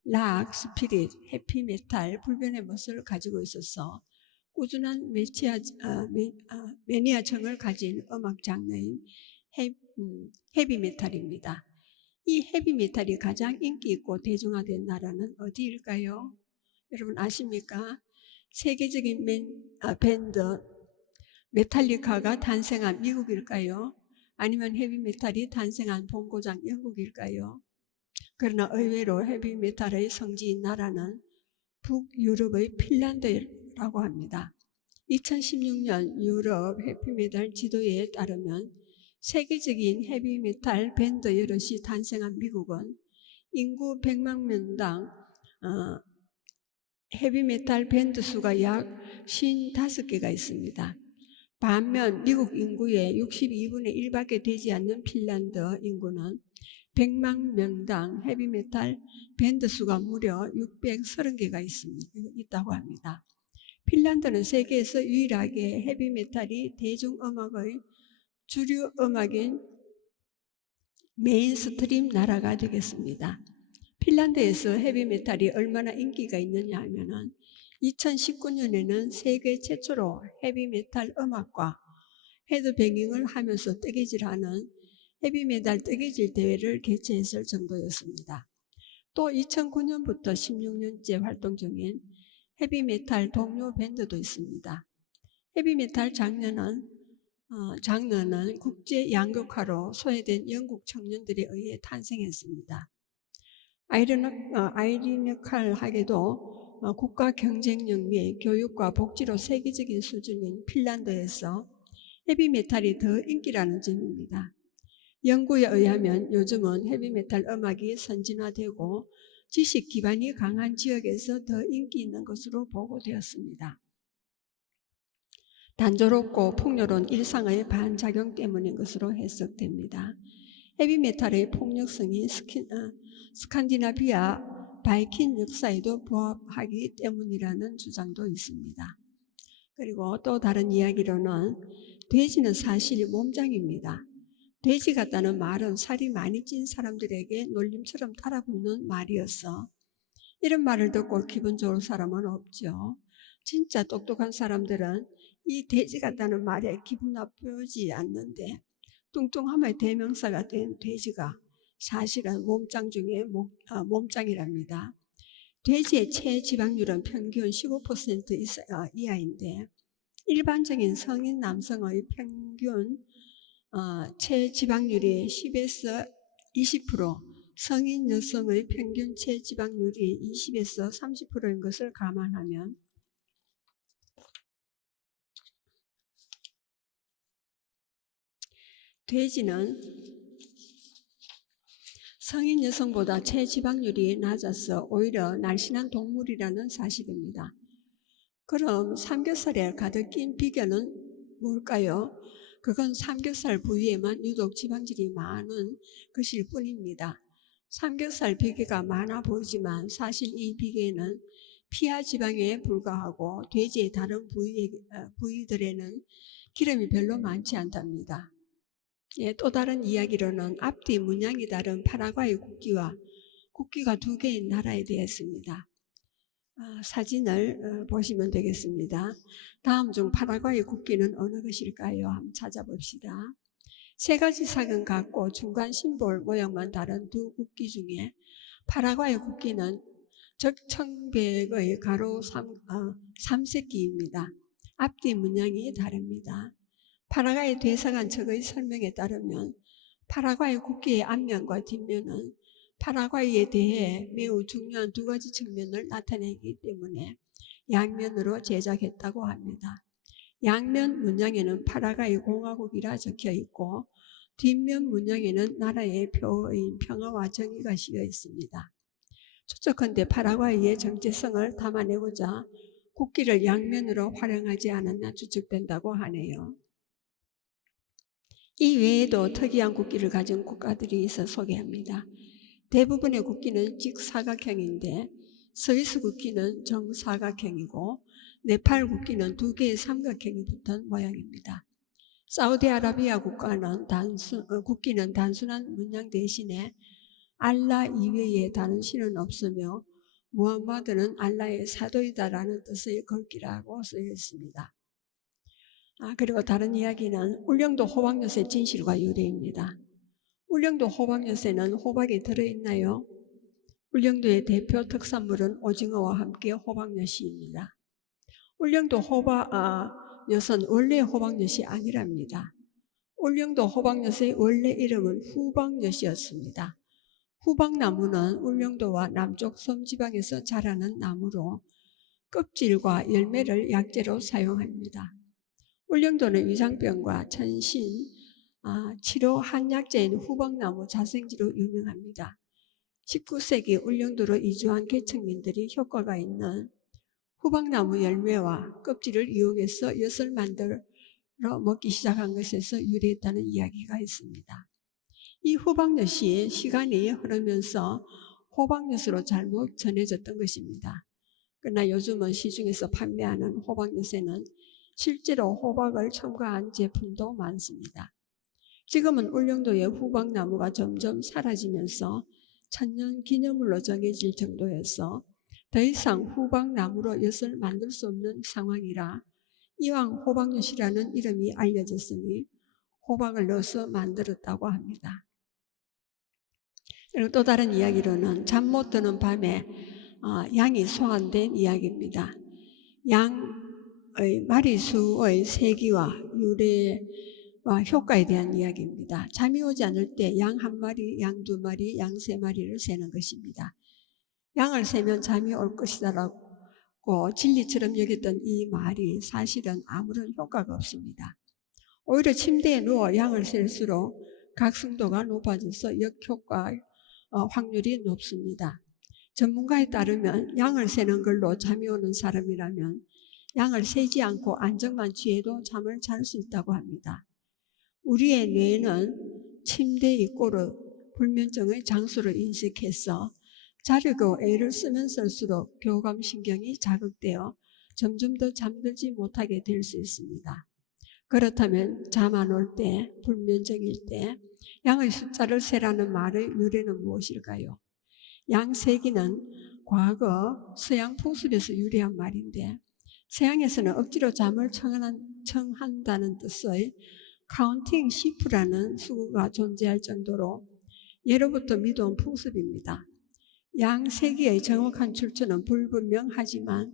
락, 스피릿, 해피메탈, 불변의 멋을 가지고 있어서 꾸준한 매니아층을 가진 음악 장르인 헤비메탈입니다. 이 헤비메탈이 가장 인기 있고 대중화된 나라는 어디일까요? 여러분 아십니까? 세계적인 밴드 메탈리카가 탄생한 미국일까요? 아니면 헤비메탈이 탄생한 본고장 영국일까요? 그러나 의외로 헤비메탈의 성지인 나라는 북유럽의 핀란드라고 합니다. 2016년 유럽 헤비메탈 지도에 따르면 세계적인 헤비메탈 밴드 여럿이 탄생한 미국은 인구 100만 명당 헤비메탈 밴드 수가 약 55개가 있습니다. 반면 미국 인구의 62분의 1밖에 되지 않는 핀란드 인구는 100만 명당 헤비메탈 밴드 수가 무려 630개가 있다고 합니다. 핀란드는 세계에서 유일하게 헤비메탈이 대중음악의 주류 음악인 메인스트림 나라가 되겠습니다. 핀란드에서 헤비메탈이 얼마나 인기가 있느냐 하면은 2019년에는 세계 최초로 헤비메탈 음악과 헤드뱅잉을 하면서 뜨개질하는 헤비메탈 뜨개질 대회를 개최했을 정도였습니다. 또 2009년부터 16년째 활동 중인 헤비메탈 동료 밴드도 있습니다. 헤비메탈 장르는 국제 양극화로 소외된 영국 청년들에 의해 탄생했습니다. 아이러니컬하게도 국가 경쟁력 및 교육과 복지로 세계적인 수준인 핀란드에서 헤비메탈이 더 인기라는 점입니다. 연구에 의하면 요즘은 헤비메탈 음악이 선진화되고 지식 기반이 강한 지역에서 더 인기 있는 것으로 보고되었습니다. 단조롭고 풍요로운 일상의 반작용 때문인 것으로 해석됩니다. 헤비메탈의 폭력성이 스칸디나비아 바이킹 역사에도 부합하기 때문이라는 주장도 있습니다. 그리고 또 다른 이야기로는 돼지는 사실 몸짱입니다. 돼지 같다는 말은 살이 많이 찐 사람들에게 놀림처럼 따라붙는 말이어서 이런 말을 듣고 기분 좋을 사람은 없죠. 진짜 똑똑한 사람들은 이 돼지 같다는 말에 기분 나쁘지 않는데 뚱뚱함의 대명사가 된 돼지가 사실은 몸짱 중에 몸짱이랍니다. 돼지의 체지방률은 평균 15% 이하인데 일반적인 성인 남성의 평균 체지방률이 10에서 20%, 성인 여성의 평균 체지방률이 20에서 30%인 것을 감안하면 돼지는 성인 여성보다 체지방률이 낮아서 오히려 날씬한 동물이라는 사실입니다. 그럼 삼겹살에 가득 낀 비결은 뭘까요? 그건 삼겹살 부위에만 유독 지방질이 많은 것일 뿐입니다. 삼겹살 비계가 많아 보이지만 사실 이 비계는 피하 지방에 불과하고 돼지의 다른 부위들에는 기름이 별로 많지 않답니다. 또 다른 이야기로는 앞뒤 문양이 다른 파라과이 국기가 2개의 나라에 대했습니다. 사진을 보시면 되겠습니다. 다음 중 파라과이 국기는 어느 것일까요? 한번 찾아봅시다. 3가지 색은 같고 중간 심볼 모양만 다른 두 국기 중에 파라과이 국기는 적청백의 가로 3색기입니다. 앞뒤 문양이 다릅니다. 파라과이 대사관 측의 설명에 따르면 파라과이 국기의 앞면과 뒷면은 파라과이에 대해 매우 중요한 2가지 측면을 나타내기 때문에 양면으로 제작했다고 합니다. 양면 문양에는 파라과이 공화국이라 적혀 있고 뒷면 문양에는 나라의 표어인 평화와 정의가 씌여 있습니다. 추측컨대 파라과이의 정체성을 담아내고자 국기를 양면으로 활용하지 않았나 추측된다고 하네요. 이 외에도 특이한 국기를 가진 국가들이 있어 소개합니다. 대부분의 국기는 직사각형인데 스위스 국기는 정사각형이고 네팔 국기는 2개의 삼각형이 붙은 모양입니다. 사우디아라비아 국기는 단순한 문양 대신에 알라 이외에 다른 신은 없으며 무함마드는 알라의 사도이다라는 뜻의 글귀라고 쓰여 있습니다. 그리고 다른 이야기는 울릉도 호박엿의 진실과 유래입니다. 울릉도 호박엿에는 호박이 들어있나요? 울릉도의 대표 특산물은 오징어와 함께 호박엿입니다. 울릉도 호박엿은 원래 호박엿이 아니랍니다. 울릉도 호박엿의 원래 이름은 후박엿이었습니다. 후박나무는 울릉도와 남쪽 섬지방에서 자라는 나무로 껍질과 열매를 약재로 사용합니다. 울릉도는 위장병과 천신, 치료 한약재인 후박나무 자생지로 유명합니다. 19세기 울릉도로 이주한 개척민들이 효과가 있는 후박나무 열매와 껍질을 이용해서 엿을 만들어 먹기 시작한 것에서 유래했다는 이야기가 있습니다. 이 호박엿이 시간이 흐르면서 호박엿으로 잘못 전해졌던 것입니다. 그러나 요즘은 시중에서 판매하는 호박엿에는 실제로 호박을 첨가한 제품도 많습니다. 지금은 울릉도의 후박나무가 점점 사라지면서 천년기념물로 정해질 정도여서 더 이상 후박나무로 엿을 만들 수 없는 상황이라 이왕 호박엿이라는 이름이 알려졌으니 호박을 넣어서 만들었다고 합니다. 그리고 또 다른 이야기로는 잠 못 드는 밤에 양이 소환된 이야기입니다. 양의 마리수의 세기와 유래와 효과에 대한 이야기입니다. 잠이 오지 않을 때 양 1마리, 양 2마리, 양 3마리를 세는 것입니다. 양을 세면 잠이 올 것이다라고 진리처럼 여겼던 이 말이 사실은 아무런 효과가 없습니다. 오히려 침대에 누워 양을 셀수록 각성도가 높아져서 역효과 확률이 높습니다. 전문가에 따르면 양을 세는 걸로 잠이 오는 사람이라면 양을 세지 않고 안정만 취해도 잠을 잘 수 있다고 합니다. 우리의 뇌는 침대 입고를 불면증의 장소를 인식해서 자려고 애를 쓰면 쓸수록 교감신경이 자극되어 점점 더 잠들지 못하게 될 수 있습니다. 그렇다면 잠 안 올 때, 불면증일 때 양의 숫자를 세라는 말의 유래는 무엇일까요? 양 세기는 과거 서양 풍습에서 유래한 말인데 서양에서는 억지로 잠을 청한다는 뜻의 카운팅 시프라는 수구가 존재할 정도로 예로부터 미도한 풍습입니다. 양 세기의 정확한 출처는 불분명하지만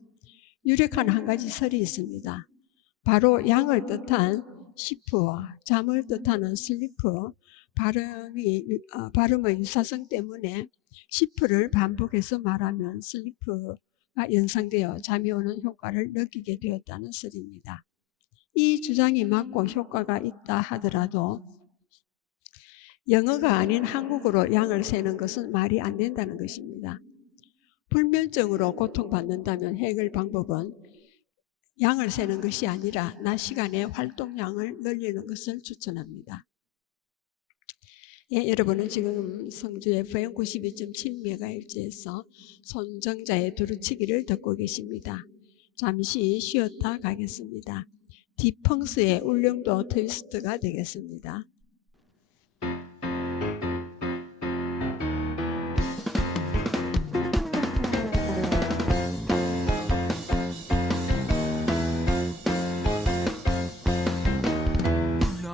유력한 한 가지 설이 있습니다. 바로 양을 뜻한 시프와 잠을 뜻하는 슬리프 발음의 유사성 때문에 시프를 반복해서 말하면 슬리프가 연상되어 잠이 오는 효과를 느끼게 되었다는 설입니다. 이 주장이 맞고 효과가 있다 하더라도 영어가 아닌 한국어로 양을 세는 것은 말이 안 된다는 것입니다. 불면증으로 고통받는다면 해결 방법은 양을 세는 것이 아니라 낮 시간에 활동량을 늘리는 것을 추천합니다. 예, 여러분은 지금 성주 FM 92.7MHz에서 손정자의 두루치기를 듣고 계십니다. 잠시 쉬었다 가겠습니다. 디펑스의 울릉도 트위스트가 되겠습니다.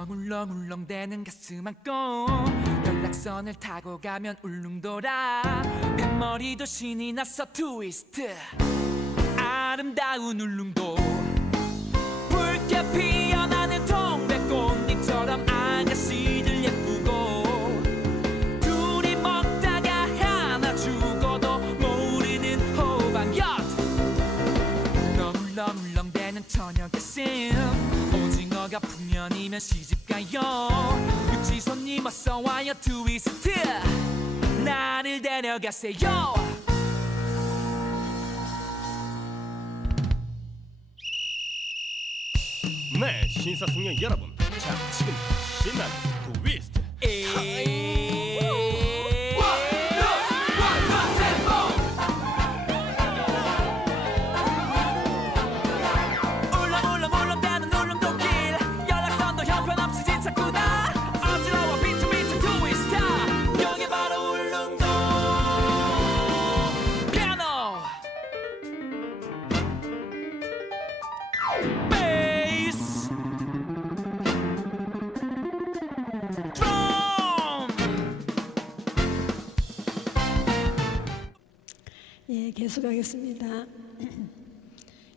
울렁울렁대는 가슴 안고 연락선을 타고 가면 울릉도라 뱃머리도 신이 나서 트위스트 아름다운 울릉도 붉게 피어나는 동백꽃잎처럼 아가씨들 예쁘고 둘이 먹다가 하나 죽어도 모르는 호박엿 울렁울렁대는 저녁의 심 오징어가 풍년이면 시집가요 육지 손님 어서와요 트위스트 나를 데려가세요. 네, 신사숙녀 여러분, 자 지금 신나는 트위스트 울렁울렁울렁대는 울릉도길 연락선도 형편없이 지쳤구나 어지러워 비트비트 트위스트 여기 바로 울릉도 피아노 베이스 드럼 예, 계속하겠습니다.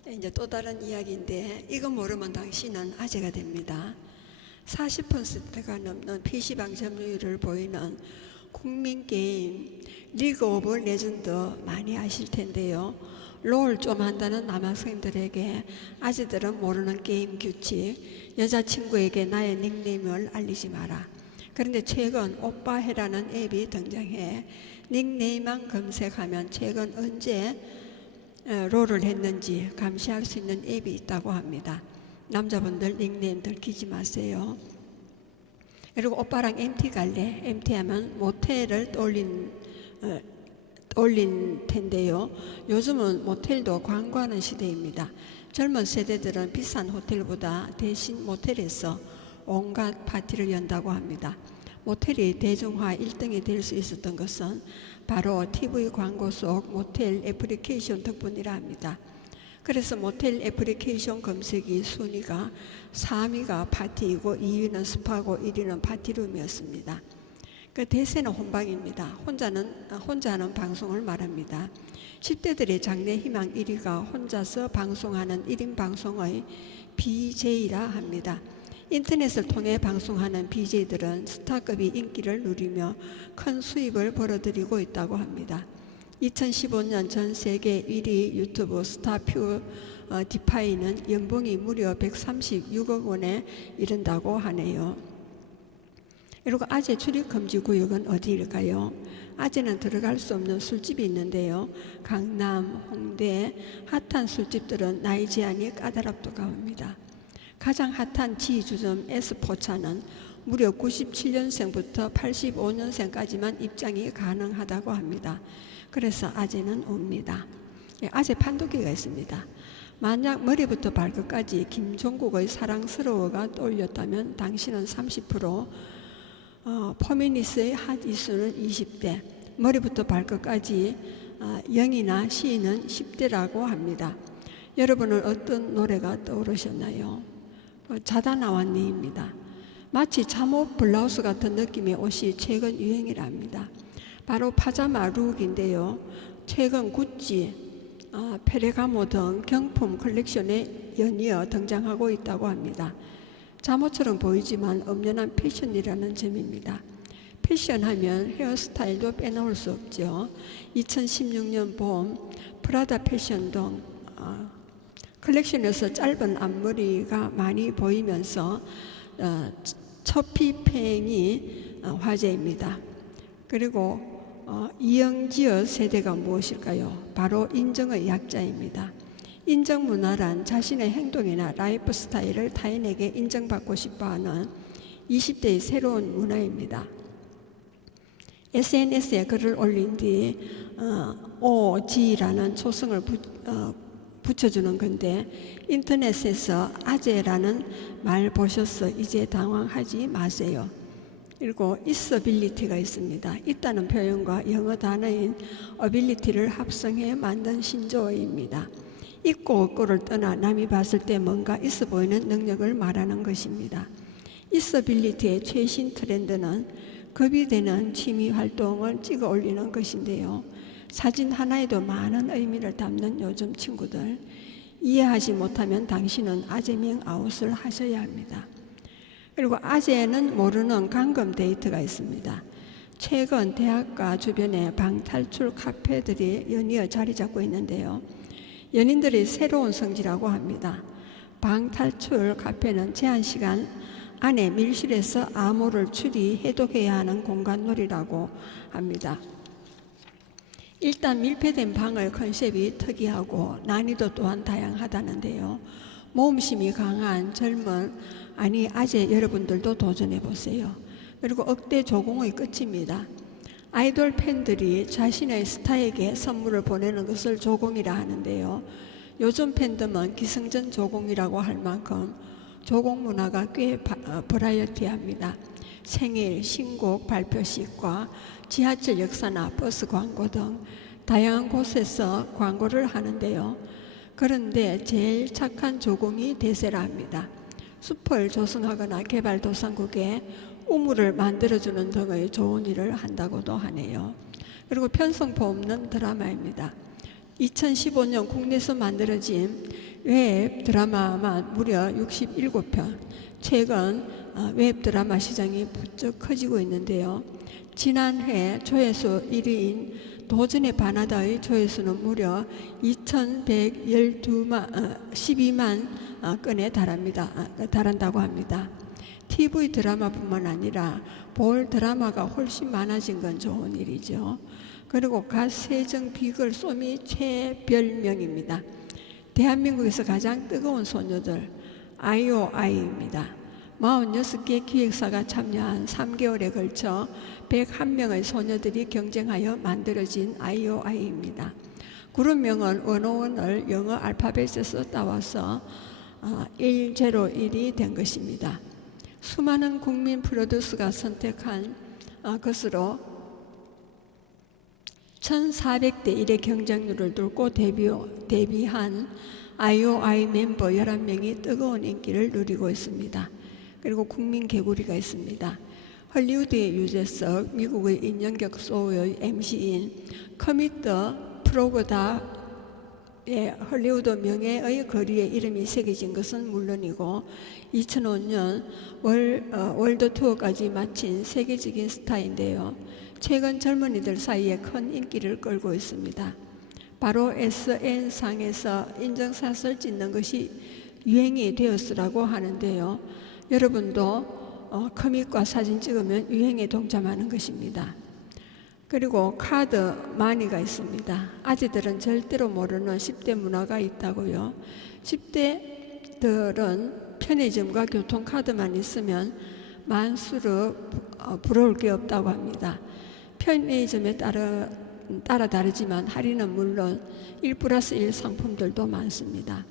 이제 또 다른 이야기인데 이거 모르면 당신은 아재가 됩니다. 40%가 넘는 PC방 점유율을 보이는 국민게임 리그 오브 레전드 많이 아실 텐데요. 롤 좀 한다는 남학생들에게 아재들은 모르는 게임 규칙, 여자친구에게 나의 닉네임을 알리지 마라. 그런데 최근 오빠해라는 앱이 등장해 닉네임만 검색하면 최근 언제 롤을 했는지 감시할 수 있는 앱이 있다고 합니다. 남자분들 닉네임 들키지 마세요. 그리고 오빠랑 MT 갈래? MT 하면 모텔을 떠올린 텐데요. 요즘은 모텔도 광고하는 시대입니다. 젊은 세대들은 비싼 호텔보다 대신 모텔에서 온갖 파티를 연다고 합니다. 모텔이 대중화 1등이 될 수 있었던 것은 바로 TV 광고 속 모텔 애플리케이션 덕분이라 합니다. 그래서 모텔 애플리케이션 검색이 순위가 3위가 파티이고 2위는 스파고 1위는 파티룸이었습니다. 그 대세는 혼방입니다. 혼자 하는 방송을 말합니다. 10대들의 장래 희망 1위가 혼자서 방송하는 1인 방송의 BJ라 합니다. 인터넷을 통해 방송하는 BJ들은 스타급의 인기를 누리며 큰 수입을 벌어들이고 있다고 합니다. 2015년 전 세계 1위 유튜브 스타 퓨디파이는 연봉이 무려 136억 원에 이른다고 하네요. 그리고 아재 출입 금지 구역은 어디일까요? 아재는 들어갈 수 없는 술집이 있는데요. 강남, 홍대 핫한 술집들은 나이 제한이 까다롭다고 합니다. 가장 핫한 지주점 S포차는 무려 97년생부터 85년생까지만 입장이 가능하다고 합니다. 그래서 아재는 옵니다. 아재 판독기가 있습니다. 만약 머리부터 발끝까지 김종국의 사랑스러워가 떠올렸다면 당신은 30%, 포미니스의 핫 이수는 20대, 머리부터 발끝까지 영이나 시인은 10대라고 합니다. 여러분은 어떤 노래가 떠오르셨나요? 자다 나왔니입니다. 마치 잠옷 블라우스 같은 느낌의 옷이 최근 유행이랍니다. 바로 파자마 룩인데요. 최근 구찌, 페레가모 등 경품 컬렉션에 연이어 등장하고 있다고 합니다. 잠옷처럼 보이지만 엄연한 패션이라는 점입니다. 패션하면 헤어스타일도 빼놓을 수 없죠. 2016년 봄 프라다 패션 등 컬렉션에서 짧은 앞머리가 많이 보이면서 처피팽이 화제입니다. 그리고 이영지어 세대가 무엇일까요? 바로 인정의 약자입니다. 인정 문화란 자신의 행동이나 라이프 스타일을 타인에게 인정받고 싶어하는 20대의 새로운 문화입니다. SNS에 글을 올린 뒤 OG라는 초성을 붙여주는 건데, 인터넷에서 아재라는 말 보셔서 이제 당황하지 마세요. 그리고 있어빌리티가 있습니다. 있다는 표현과 영어 단어인 ability를 합성해 만든 신조어입니다. 있고 없고를 떠나 남이 봤을 때 뭔가 있어 보이는 능력을 말하는 것입니다. 있어빌리티의 최신 트렌드는 급이 되는 취미 활동을 찍어 올리는 것인데요. 사진 하나에도 많은 의미를 담는 요즘 친구들, 이해하지 못하면 당신은 아재밍 아웃을 하셔야 합니다. 그리고 아재는 모르는 감금 데이트가 있습니다. 최근 대학가 주변에 방탈출 카페들이 연이어 자리 잡고 있는데요. 연인들의 새로운 성지라고 합니다. 방탈출 카페는 제한 시간 안에 밀실에서 암호를 추리 해독해야 하는 공간놀이라고 합니다. 일단 밀폐된 방의 컨셉이 특이하고 난이도 또한 다양하다는데요. 모험심이 강한 젊은 아재 여러분들도 도전해 보세요. 그리고 억대 조공의 끝입니다. 아이돌 팬들이 자신의 스타에게 선물을 보내는 것을 조공이라 하는데요. 요즘 팬덤은 기승전 조공이라고 할 만큼 조공 문화가 꽤 버라이어티합니다. 생일, 신곡 발표식과 지하철 역사나 버스 광고 등 다양한 곳에서 광고를 하는데요. 그런데 제일 착한 조공이 대세라 합니다. 숲을 조성하거나 개발도상국에 우물을 만들어주는 등의 좋은 일을 한다고도 하네요. 그리고 편성포 없는 드라마입니다. 2015년 국내에서 만들어진 웹 드라마만 무려 67편. 최근 웹 드라마 시장이 부쩍 커지고 있는데요. 지난해 조회수 1위인 도전의 바나다의 조회수는 무려 2,112만 건에 달한다고 합니다. TV 드라마뿐만 아니라 볼 드라마가 훨씬 많아진 건 좋은 일이죠. 그리고 갓 세정 비글 쏘미 최별명입니다. 대한민국에서 가장 뜨거운 소녀들 IOI입니다. 46개 기획사가 참여한 3개월에 걸쳐 101명의 소녀들이 경쟁하여 만들어진 IOI입니다. 그룹명은 101을 영어 알파벳에서 따와서 101이 된 것입니다. 수많은 국민 프로듀스가 선택한 것으로 1400대 1의 경쟁률을 뚫고 데뷔한 IOI 멤버 11명이 뜨거운 인기를 누리고 있습니다. 그리고 국민 개구리가 있습니다. 헐리우드의 유재석, 미국의 인연격 소우의 MC인 커밋 더 프로그다의 헐리우드 명예의 거리에 이름이 새겨진 것은 물론이고 2005년 월드 투어까지 마친 세계적인 스타인데요. 최근 젊은이들 사이에 큰 인기를 끌고 있습니다. 바로 SN상에서 인증샷을 찍는 것이 유행이 되었으라고 하는데요. 여러분도 커밋과 사진 찍으면 유행에 동참하는 것입니다. 그리고 카드 마니가 있습니다. 아재들은 절대로 모르는 10대 문화가 있다고요. 10대들은 편의점과 교통카드만 있으면 만수르 부러울 게 없다고 합니다. 편의점에 따라 다르지만 할인은 물론 1+1 상품들도 많습니다.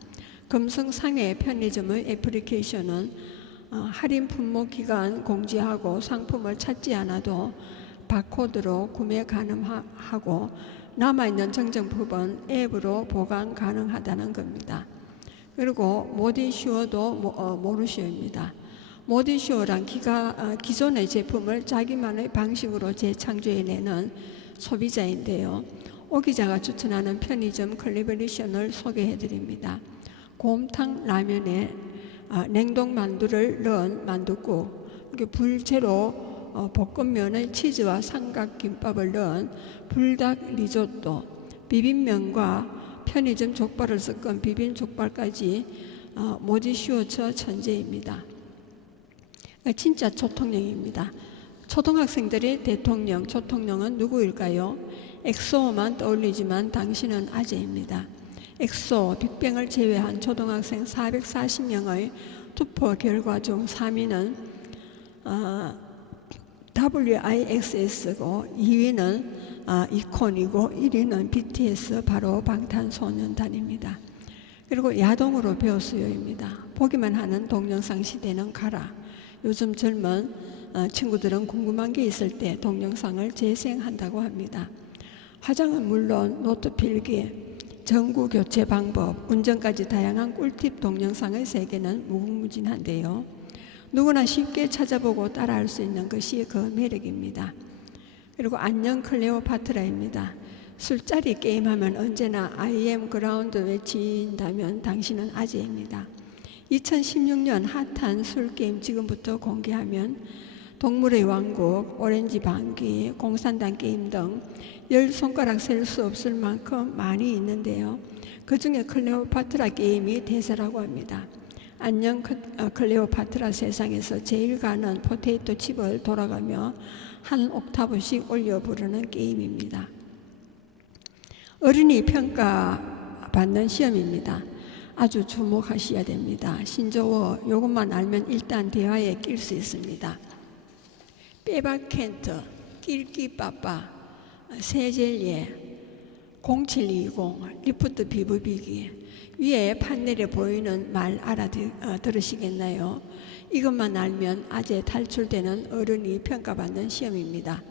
금성상해 편의점의 애플리케이션은 할인 품목 기간 공지하고 상품을 찾지 않아도 바코드로 구매 가능하고 남아있는 정정품은 앱으로 보관 가능하다는 겁니다. 그리고 모디슈어도 모르슈어입니다. 모디슈어란 기존의 제품을 자기만의 방식으로 재창조해내는 소비자인데요. 오 기자가 추천하는 편의점 컬래버레이션을 소개해드립니다. 곰탕 라면에 냉동 만두를 넣은 만둣국, 불채로 볶음면에 치즈와 삼각김밥을 넣은 불닭 리조또, 비빔면과 편의점 족발을 섞은 비빔족발까지 모디슈어처 천재입니다. 진짜 초통령입니다. 초등학생들의 대통령, 초통령은 누구일까요? 엑소만 떠올리지만 당신은 아재입니다. 엑소, 빅뱅을 제외한 초등학생 440명의 투표 결과 중 3위는 WIXS고 2위는 이콘이고 1위는 BTS, 바로 방탄소년단입니다. 그리고 야동으로 배웠어요입니다. 보기만 하는 동영상 시대는 가라. 요즘 젊은 친구들은 궁금한 게 있을 때 동영상을 재생한다고 합니다. 화장은 물론 노트 필기, 전구 교체 방법, 운전까지 다양한 꿀팁 동영상의 세계는 무궁무진한데요. 누구나 쉽게 찾아보고 따라할 수 있는 것이 그 매력입니다. 그리고 안녕 클레오파트라입니다. 술자리 게임하면 언제나 I am ground 외친다면 당신은 아재입니다. 2016년 핫한 술게임 지금부터 공개하면 동물의 왕국, 오렌지 방귀, 공산당 게임 등 10손가락 셀 수 없을 만큼 많이 있는데요. 그 중에 클레오파트라 게임이 대세라고 합니다. 안녕 클레오파트라, 세상에서 제일 가는 포테이토 칩을 돌아가며 한 옥타브씩 올려 부르는 게임입니다. 어른이 평가받는 시험입니다. 아주 주목하셔야 됩니다. 신조어 이것만 알면 일단 대화에 낄 수 있습니다. 빼박캔트, 낄끼빠빠, 세젤예, 0720, 리프트 비브비기. 위에 판넬에 보이는 말 알아들으시겠나요? 이것만 알면 아재 탈출되는 어른이 평가받는 시험입니다.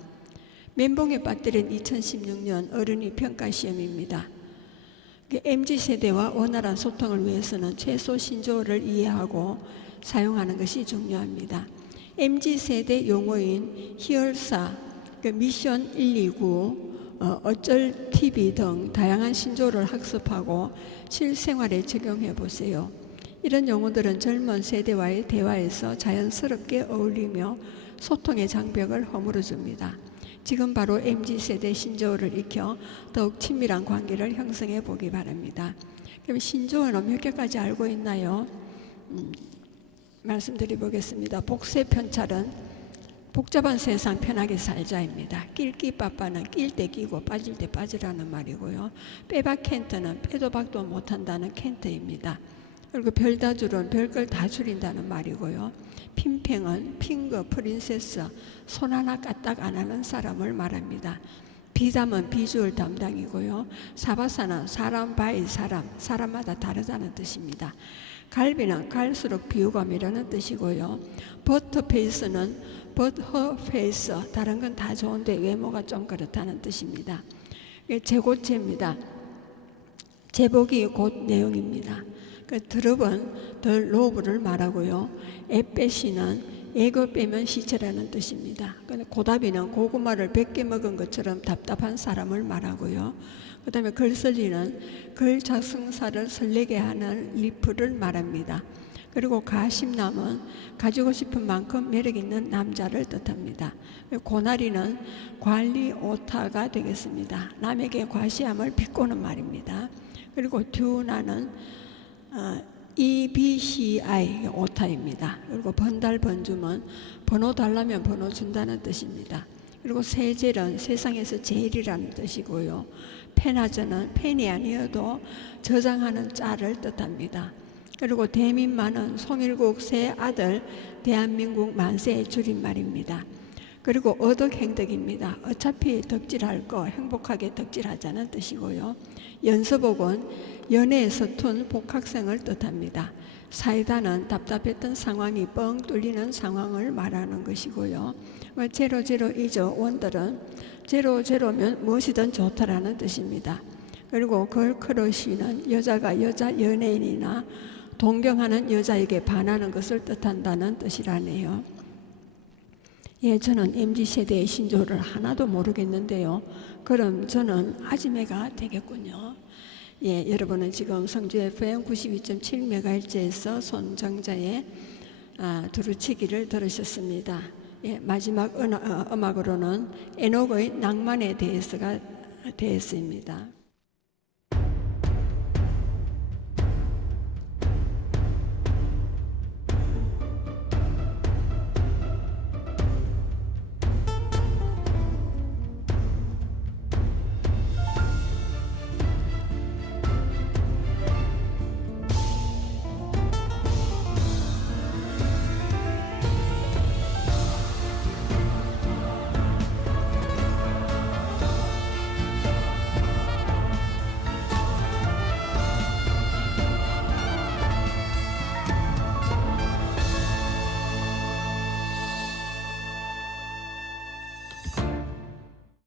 멘붕에 빠뜨린 2016년 어른이 평가 시험입니다. MZ세대와 원활한 소통을 위해서는 최소 신조어를 이해하고 사용하는 것이 중요합니다. MZ세대 용어인 히얼사, 미션 129, 어쩔 TV 등 다양한 신조어를 학습하고 실생활에 적용해 보세요. 이런 용어들은 젊은 세대와의 대화에서 자연스럽게 어울리며 소통의 장벽을 허물어줍니다. 지금 바로 MZ세대 신조어를 익혀 더욱 친밀한 관계를 형성해 보기 바랍니다. 그럼 신조어는 몇 개까지 알고 있나요? 말씀드려 보겠습니다. 복세 편찰은 복잡한 세상 편하게 살자입니다. 낄끼빠빠는 낄 때 끼고 빠질 때 빠지라는 말이고요. 빼박캔트는 빼도 박도 못한다는 캔트입니다. 그리고 별다줄은 별걸 다 줄인다는 말이고요. 핀팽은 핑거, 프린세스, 손 하나 까딱 안 하는 사람을 말합니다. 비담은 비주얼 담당이고요. 사바사는 사람 바이 사람, 사람마다 다르다는 뜻입니다. 갈비는 갈수록 비호감이라는 뜻이고요. 버터페이스는 버터페이스, 다른 건 다 좋은데 외모가 좀 그렇다는 뜻입니다. 제고체입니다. 제복이 곧 내용입니다. 드럽은 덜 로브를 말하고요. 에빼시는 애거 빼면 시체라는 뜻입니다. 고다비는 고구마를 100개 먹은 것처럼 답답한 사람을 말하고요. 그 다음에 글설리는 글 작성사를 설레게 하는 리프를 말합니다. 그리고 가심남은 가지고 싶은 만큼 매력 있는 남자를 뜻합니다. 고나리는 관리 오타가 되겠습니다. 남에게 과시함을 비꼬는 말입니다. 그리고 듀나는 EBCI 오타입니다. 그리고 번달 번줌은 번호 달라면 번호 준다는 뜻입니다. 그리고 세젤은 세상에서 제일이라는 뜻이고요. 페나저는 펜이 아니어도 저장하는 자를 뜻합니다. 그리고 대민만은 송일국 새 아들 대한민국 만세의 줄임말입니다. 그리고 어덕행덕입니다. 어차피 덕질할 거 행복하게 덕질하자는 뜻이고요. 연서복은 연애에 서툰 복학생을 뜻합니다. 사이다는 답답했던 상황이 뻥 뚫리는 상황을 말하는 것이고요. 제로제로이죠. 원들은 제로제로면 무엇이든 좋다라는 뜻입니다. 그리고 걸크러쉬는 여자가 여자 연예인이나 동경하는 여자에게 반하는 것을 뜻한다는 뜻이라네요. 저는 MZ세대의 신조어를 하나도 모르겠는데요. 그럼 저는 아지매가 되겠군요. 여러분은 지금 성주 FM 92.7MHz에서 손정자의 두루치기를 들으셨습니다. 마지막 음악으로는 에녹의 낭만에 대해서가 되었습니다.